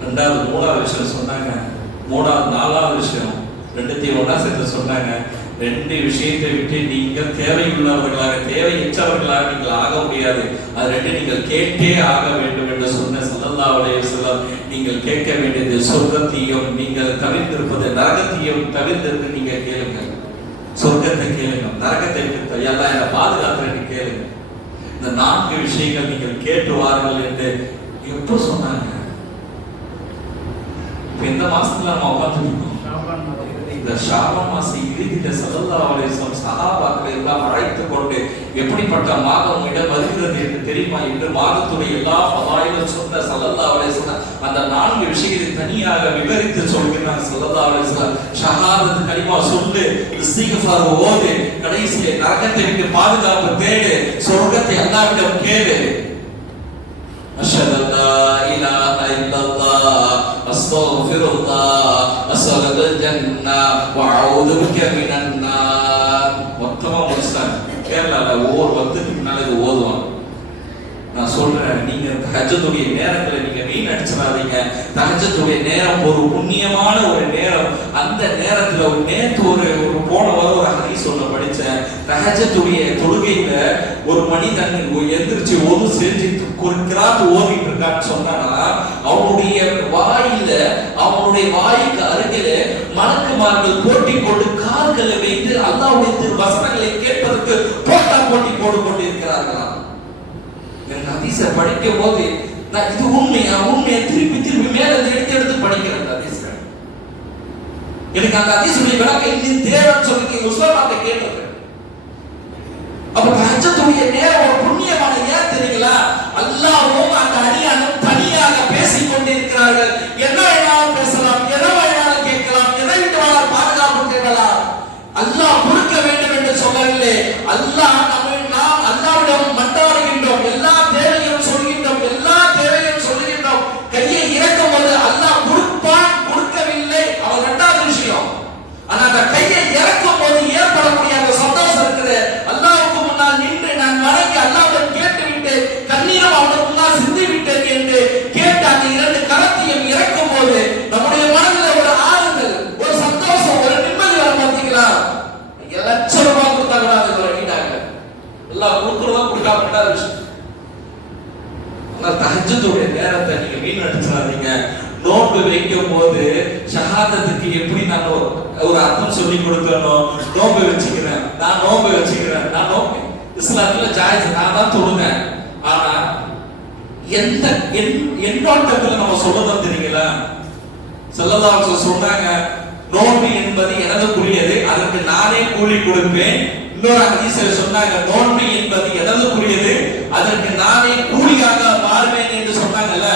2வது 3வது விஷயம் சொன்னாங்க. 3வது 4வது விஷயம் ரெண்டுத்தையும் ஒன்றா சேர்த்து சொன்னாங்க. 2 விஷயத்தை விட்டு நீங்கள் தேவையுள்ளவர்களாக தேவையற்றவர்களாக நீங்கள் ஆக முடியாது. அது 2 நீங்கள் கேட்டே ஆக வேண்டும் என்று சொன்ன ஸல்லல்லாஹு அலைஹி வஸல்லம், நீங்கள் கேட்க வேண்டியது சொர்க்கத்தையும் நீங்கள் தவிர்த்திருப்பது நரகத்தையும் தவிர்த்திருக்கு. நீங்க கேளுங்க, சொர்க்கத்தை கேளுங்க, நரகத்தை எல்லாம் என்ன பாதுகாத்து கேளுங்க. இந்த 4 விஷயங்கள் நீங்கள் கேட்டு வாருங்கள் என்று எப்போ சொன்னாங்க? இந்த மாசத்துல நம்ம உட்கார்ந்துருக்கோம். இந்த ஷாபான் மாச இறுதியில ஸல்லல்லாஹு அலைஹி வஸல்லம் சஹாபாக்களை எல்லாம் அழைத்துக் கொண்டு எப்படிப்பட்ட மாதம் இடம் வருகிறது என்று தெரியுமா என்று மாதத்துடைய எல்லா ஃபதாயிலும் சொன்ன ஸல்லல்லாஹு அலைஹி வஸல்லம் அந்த 4 விஷயங்களை தனியாக விவரித்து சொல்கிறார். ஸல்லல்லாஹு அலைஹி வஸல்லம் ஷஹாதத் கலிமா சொல்லு, இஸ்திக்ஃபார் ஓது, கடைசியிலே நரகத்தை விட்டு பாதுகாப்பு தேடு, சொர்க்கத்தை அல்லாஹ்விடம் கேளு. அஷ்ஹது அல்லா இலாஹா இல்லல்லாஹ் அஸ்தக்ஃபிருல்லாஹ் அஸ்அலுல் ஜன்னah வ அஊது பிக மினன் நார். மொத்தமா முடிச்சாங்க. கேரளால ஒவ்வொரு பக்தருக்கு முன்னால இது ஓதுவாங்க. நான் சொல்றேன், நீங்க தஹஜ்ஜுடைய நேரங்களை நீங்க வீணடிச்சிடாதீங்க. தஹஜ்ஜுடைய நேரம் ஒரு புண்ணியமான ஒரு நேரம். அந்த நேரத்துல ஒரு நேத்து ஒரு போன வாரம் ஒரு ஹதீஸ் ஒன்று படிச்சேன். தஹஜ்ஜுடைய தொழுகையில ஒரு மனிதன் எந்திரிச்சு ஒரு செஞ்சு ஒரு கிராத் ஓதிட்டு இருக்கான்னு சொன்னா அவனுடைய வாய்க்கு அருகிலே மலக்குமார்கள் போட்டி கொண்டு கால்களை வைத்து அல்லாஹ்வுடைய திரு வசனங்களை கேட்பதற்கு போட்டி போட்டு இருக்கிறார்களாம். எனக்கு ஹதீஸை படிக்கும் போது நான் இது உண்மையை திருப்பி மேல எடுத்து படிக்கிறேன். ஹதீஸ் எனக்கு அந்த ஹதீஸுடைய விளக்கம் இன்னும் தேவைன்னு சொல்லி உஸ்மான் கேட்டிருக்கேன். அப்ப தஹஜ்ஜுடைய நேரம் ஒரு புண்ணியமான ஏன் தெரியுங்களா? அல்லாஹ்வும் அந்த அடியானும் தனியாக பேசிக் கொண்டிருக்கிறார்கள். என்ன வேணாலும் பேசலாம், எதை வேணாலும் கேட்கலாம், எதை விட்டு வேணாலும் பாதுகாப்பு தேடலாம். அல்லாஹ் கொடுக்க வேண்டும் என்று சொல்லவில்லை. நாம் அல்லாஹ்விடம் மன்றாடுகின்றோம், எல்லா தேவையும் சொல்கின்றோம், கையை இறக்கும் போது அல்லாஹ் கொடுப்பான், கொடுக்கவில்லை அவர் 2வது விஷயம். ஆனா அந்த கையை இறக்கும் போது ஏற்படக்கூடிய அந்த சந்தோஷம் இருக்குது. அல்லாஹ்வுக்கு முன்னால் நின்று நான் இருக்கலாம் ரெண்டாவது விஷயம். ஆனால் தஹஜ்ஜுடைய நேரத்தை நீங்க வீணடிச்சிடாதீங்க. நோன்பு வைக்கும் போது ஷஹாதத்துக்கு எப்படி நான் ஒரு அர்த்தம் சொல்லி கொடுக்கணும். நோன்பு வச்சுக்கிறேன், நான் நோன்பு வச்சுக்கிறேன், நான் நோன்பு இஸ்லாத்துல ஜாயிஸ், நான் தான் தொழுகிறேன். ஆனா எந்த எண்ணோட்டத்துல நம்ம சொல்லதான் தெரியுங்களா? ஸல்லல்லாஹு அலைஹி வஸல்லம் சொன்னாங்க, நோன்பு என்பது எனதுக்குரியது, அதற்கு நானே கூலி கொடுப்பேன். இன்னொரு ஹதீஸ்ல சொன்னாங்க, நோன்பு என்பது எனதுக்குரியது, அதற்கு நானே கூலியாக மாறுவேன் என்று சொன்னாங்கல்ல.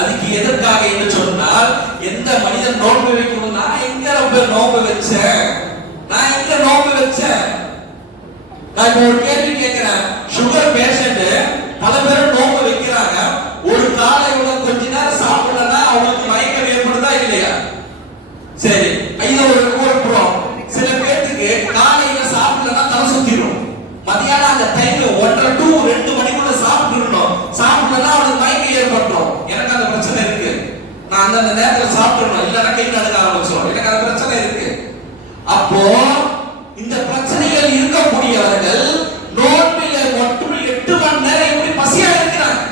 அதுக்கு எதற்காக என்று சொன்னால், எந்த மனிதன் நோன்பு வைக்கணும், நான் எங்க ரொம்ப நோன்பு வச்சேன், நான் எங்க நோன்பு வச்சேன். நான் இப்போ ஒரு கேள்வி கேட்கிறேன். சுகர் பேஷண்ட் பல பேர் நோன்பு வைக்கிறாங்க. ஒரு காலையில கொஞ்ச நேரம் சாப்பிடலன்னா அவங்களுக்கு மயக்கம் ஏற்படுதா இல்லையா? சரி, இது ஒரு ப்ராப்ளம். சில பேருக்கு காலையில சாப்பிடலன்னா தலை சுத்திரும். மதியானம் அந்த டைம் 1 to 2 மணிக்குள்ள சாப்பிட்டுறணும். சாப்பிடலன்னா அவனுக்கு மயக்கம் ஏற்பட்டுரும். எனக்கு அந்த பிரச்சனை இருக்கு. நான் அந்த நேரத்துல சாப்பிடணும், இல்லைன்னா கை நடுக்க ஆரம்பிச்சிடும். எனக்கு அந்த பிரச்சனை இருக்கு. அப்போ இந்த பிரச்சனைகள் இருக்கக்கூடியவர்கள் நோன்பில மட்டும் 8 மணி நேரம் எப்படி பசியா இருக்கிறாங்க?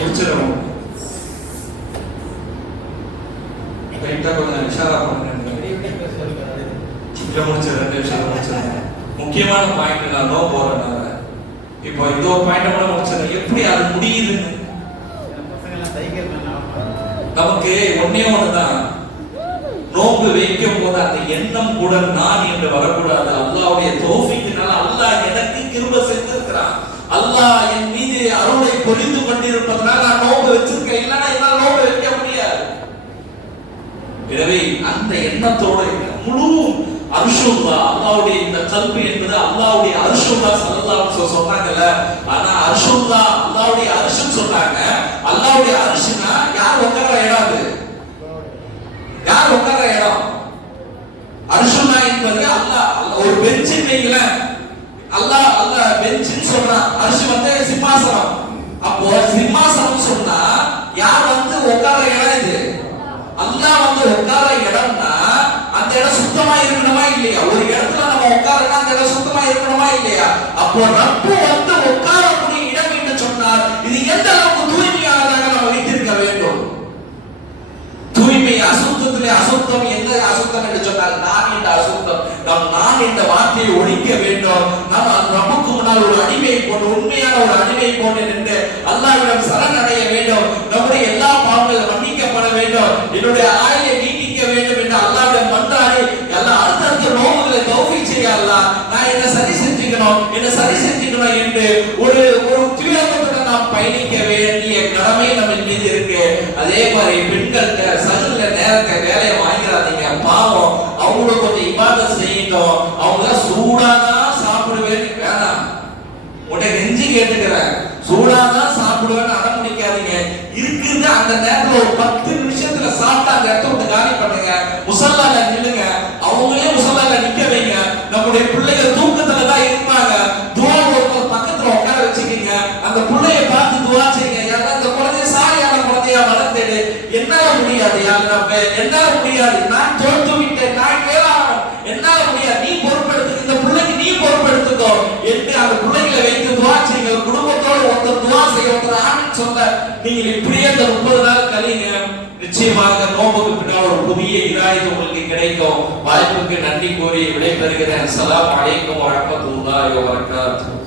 முடிச்சிடும். கொஞ்சம் இஷாரா பண்ணுங்க. முக்கியமான பாயிண்ட் நான் நோ போறேன். இப்போ இதோ பாயிண்ட் கூட முடிச்சிடும். எப்படி அது முடியுதுன்னு நமக்கு ஒன்னே ஒண்ணுதான். நோன்பு வைக்கும் போது அந்த எண்ணம் கூட நான் என்று வரக்கூடாது. அல்லாஹ்வுடைய தௌஃபீக்கினால அல்லாஹ் எனக்கு கிருபை செஞ்சிருக்கிறான். அல்லாஹ் என் மீது அருளை பொழிந்து கொண்டிருப்பதனால நான் நோன்பு வச்சிருக்கேன். இல்லைன்னா என்னால் நோன்பு வைக்க முடியாது. எனவே அந்த எண்ணத்தோட முழு அர்ஷுல்லா, அல்லாஹ்வுடைய இந்த கல்வி என்பது அல்லாஹ்வுடைய அர்ஷுல்லா ஸல்லல்லாஹு அலைஹி வஸல்லம் சொன்னாங்கல்ல. ஆனா அர்ஷுல்லா அல்லாஹ்வுடைய அர்ஷ்னு சொன்னாங்க. அல்லாஹ்வுடைய அர்ஷ்னா யார் உட்கார்ற இடம்? அது யார் உட்கார்ற இடம்? அர்ஷுல்லா என்பது அல்லாஹ் ஒரு பெஞ்ச் இல்லைங்கள. அல்லாஹ் பெஞ்ச்னு சொல்றான். அர்ஷ் வந்து சிம்மாசனம். அப்போ சிம்மாசனம் சொன்னா யார் வந்து உட்கார்ற இடம்? இது அல்லாஹ் வந்து உட்கார்ற இடம்னா அந்த இடம் சுத்தமா இருக்கணுமா இல்லையா? ஒரு இடத்துல நம்ம உட்கார்றனா அந்த இடம் சுத்தமா இருக்கணுமா இல்லையா? அப்போ ரப்பு வந்து உட்காரக்கூடிய இடம் என்று சொன்னார். இது எந்த அளவுக்கு தூய்மையானதாக நம்ம வைத்திருக்க வேண்டும். தூய்மை அசுத்தத்திலே அசுத்தம். எந்த அசுத்தம் என்று சொன்னால் நான் என்ற அசுத்தம். நான் என்ற வார்த்தையை ஒழிக்க வேண்டும். நாம் ரப்புக்கு முன்னால் ஒரு அடிமை போன்று, உண்மையான ஒரு அடிமை போன்று நின்று அல்லாஹ்விடம் சரணடைய வேண்டும். நம்முடைய எல்லா பாவங்களும் மன்னிக்கப்பட வேண்டும். என்னுடைய ஆயுளை நீட்டிக்க வேண்டும் என்று அல்லாஹ்விடம் மன்றாடி எல்லாம் அடுத்தடுத்த நோவுகளை தௌஃபீக் செய்ய அல்லாஹ் நான் என்ன சரி செஞ்சுக்கணும் என்று ஒரு தீவிரத்துடன் நாம் பயணிக்க வேண்டிய கடமை நம்ம மீது இருக்கு. அதே மாதிரி பெண்கள்கிட்ட சகல நேரத்தை வேலையை வாங்கிறாதீங்க. பாவம், அவங்களும் கொஞ்சம் இபாதத் செய்யட்டும். அவங்க சூடாதான் சாப்பிடுவேன் வேணாம். உன்னை நெஞ்சு கேட்டுக்கிறேன், சூடாதான் சாப்பிடுவேன்னு அடம் முடிக்காதீங்க. இருக்குது அந்த நேரத்துல ஒரு 10 நிமிஷத்துல சாப்பிட்டு அந்த இடத்த விட்டு காலி பண்ணுங்க. முசல்லால நில்லுங்க. அவங்களே முசல்லால நிக்க வைங்க. நம்முடைய பிள்ளைகள் தூக்கத்துல தான் இருப்பாங்க. துவா ஒரு பக்கத்துல உட்கார வச்சுக்கீங்க. அந்த பிள்ளைய பார்த்து துவா செய்யுங்க. யாரா அந்த குழந்தைய சாரியான குழந்தையா வளர்த்தேடு. என்னால முடியாது என்னால முடியாது, நான் தோற்று விட்டேன், நான் கேளாமல், என்னால முடியாது, நீ பொறுப்பெடுத்து இந்த பிள்ளைக்கு நீ பொறுப்பெடுத்துக்கோ என்று அந்த பிள்ளைகளை வைத்து துவா செய்யுங்க. குடும்பத்தோடு ஒருத்தர் துவா செய்ய, ஒருத்தர் ஆமின் சொல்ல நீங்கள் இப்படியே அந்த 30 நாள் கழிங்க. நிச்சயமாக நோம்புக்கு பின்னால் ஒரு புதிய இதாயத்து உங்களுக்கு கிடைக்கும். வாய்ப்புக்கு நன்றி கூறி விடைபெறுகிறேன். அஸ்ஸலாமு அலைக்கும் வரஹ்மத்துல்லாஹி வபரகாத்துஹு.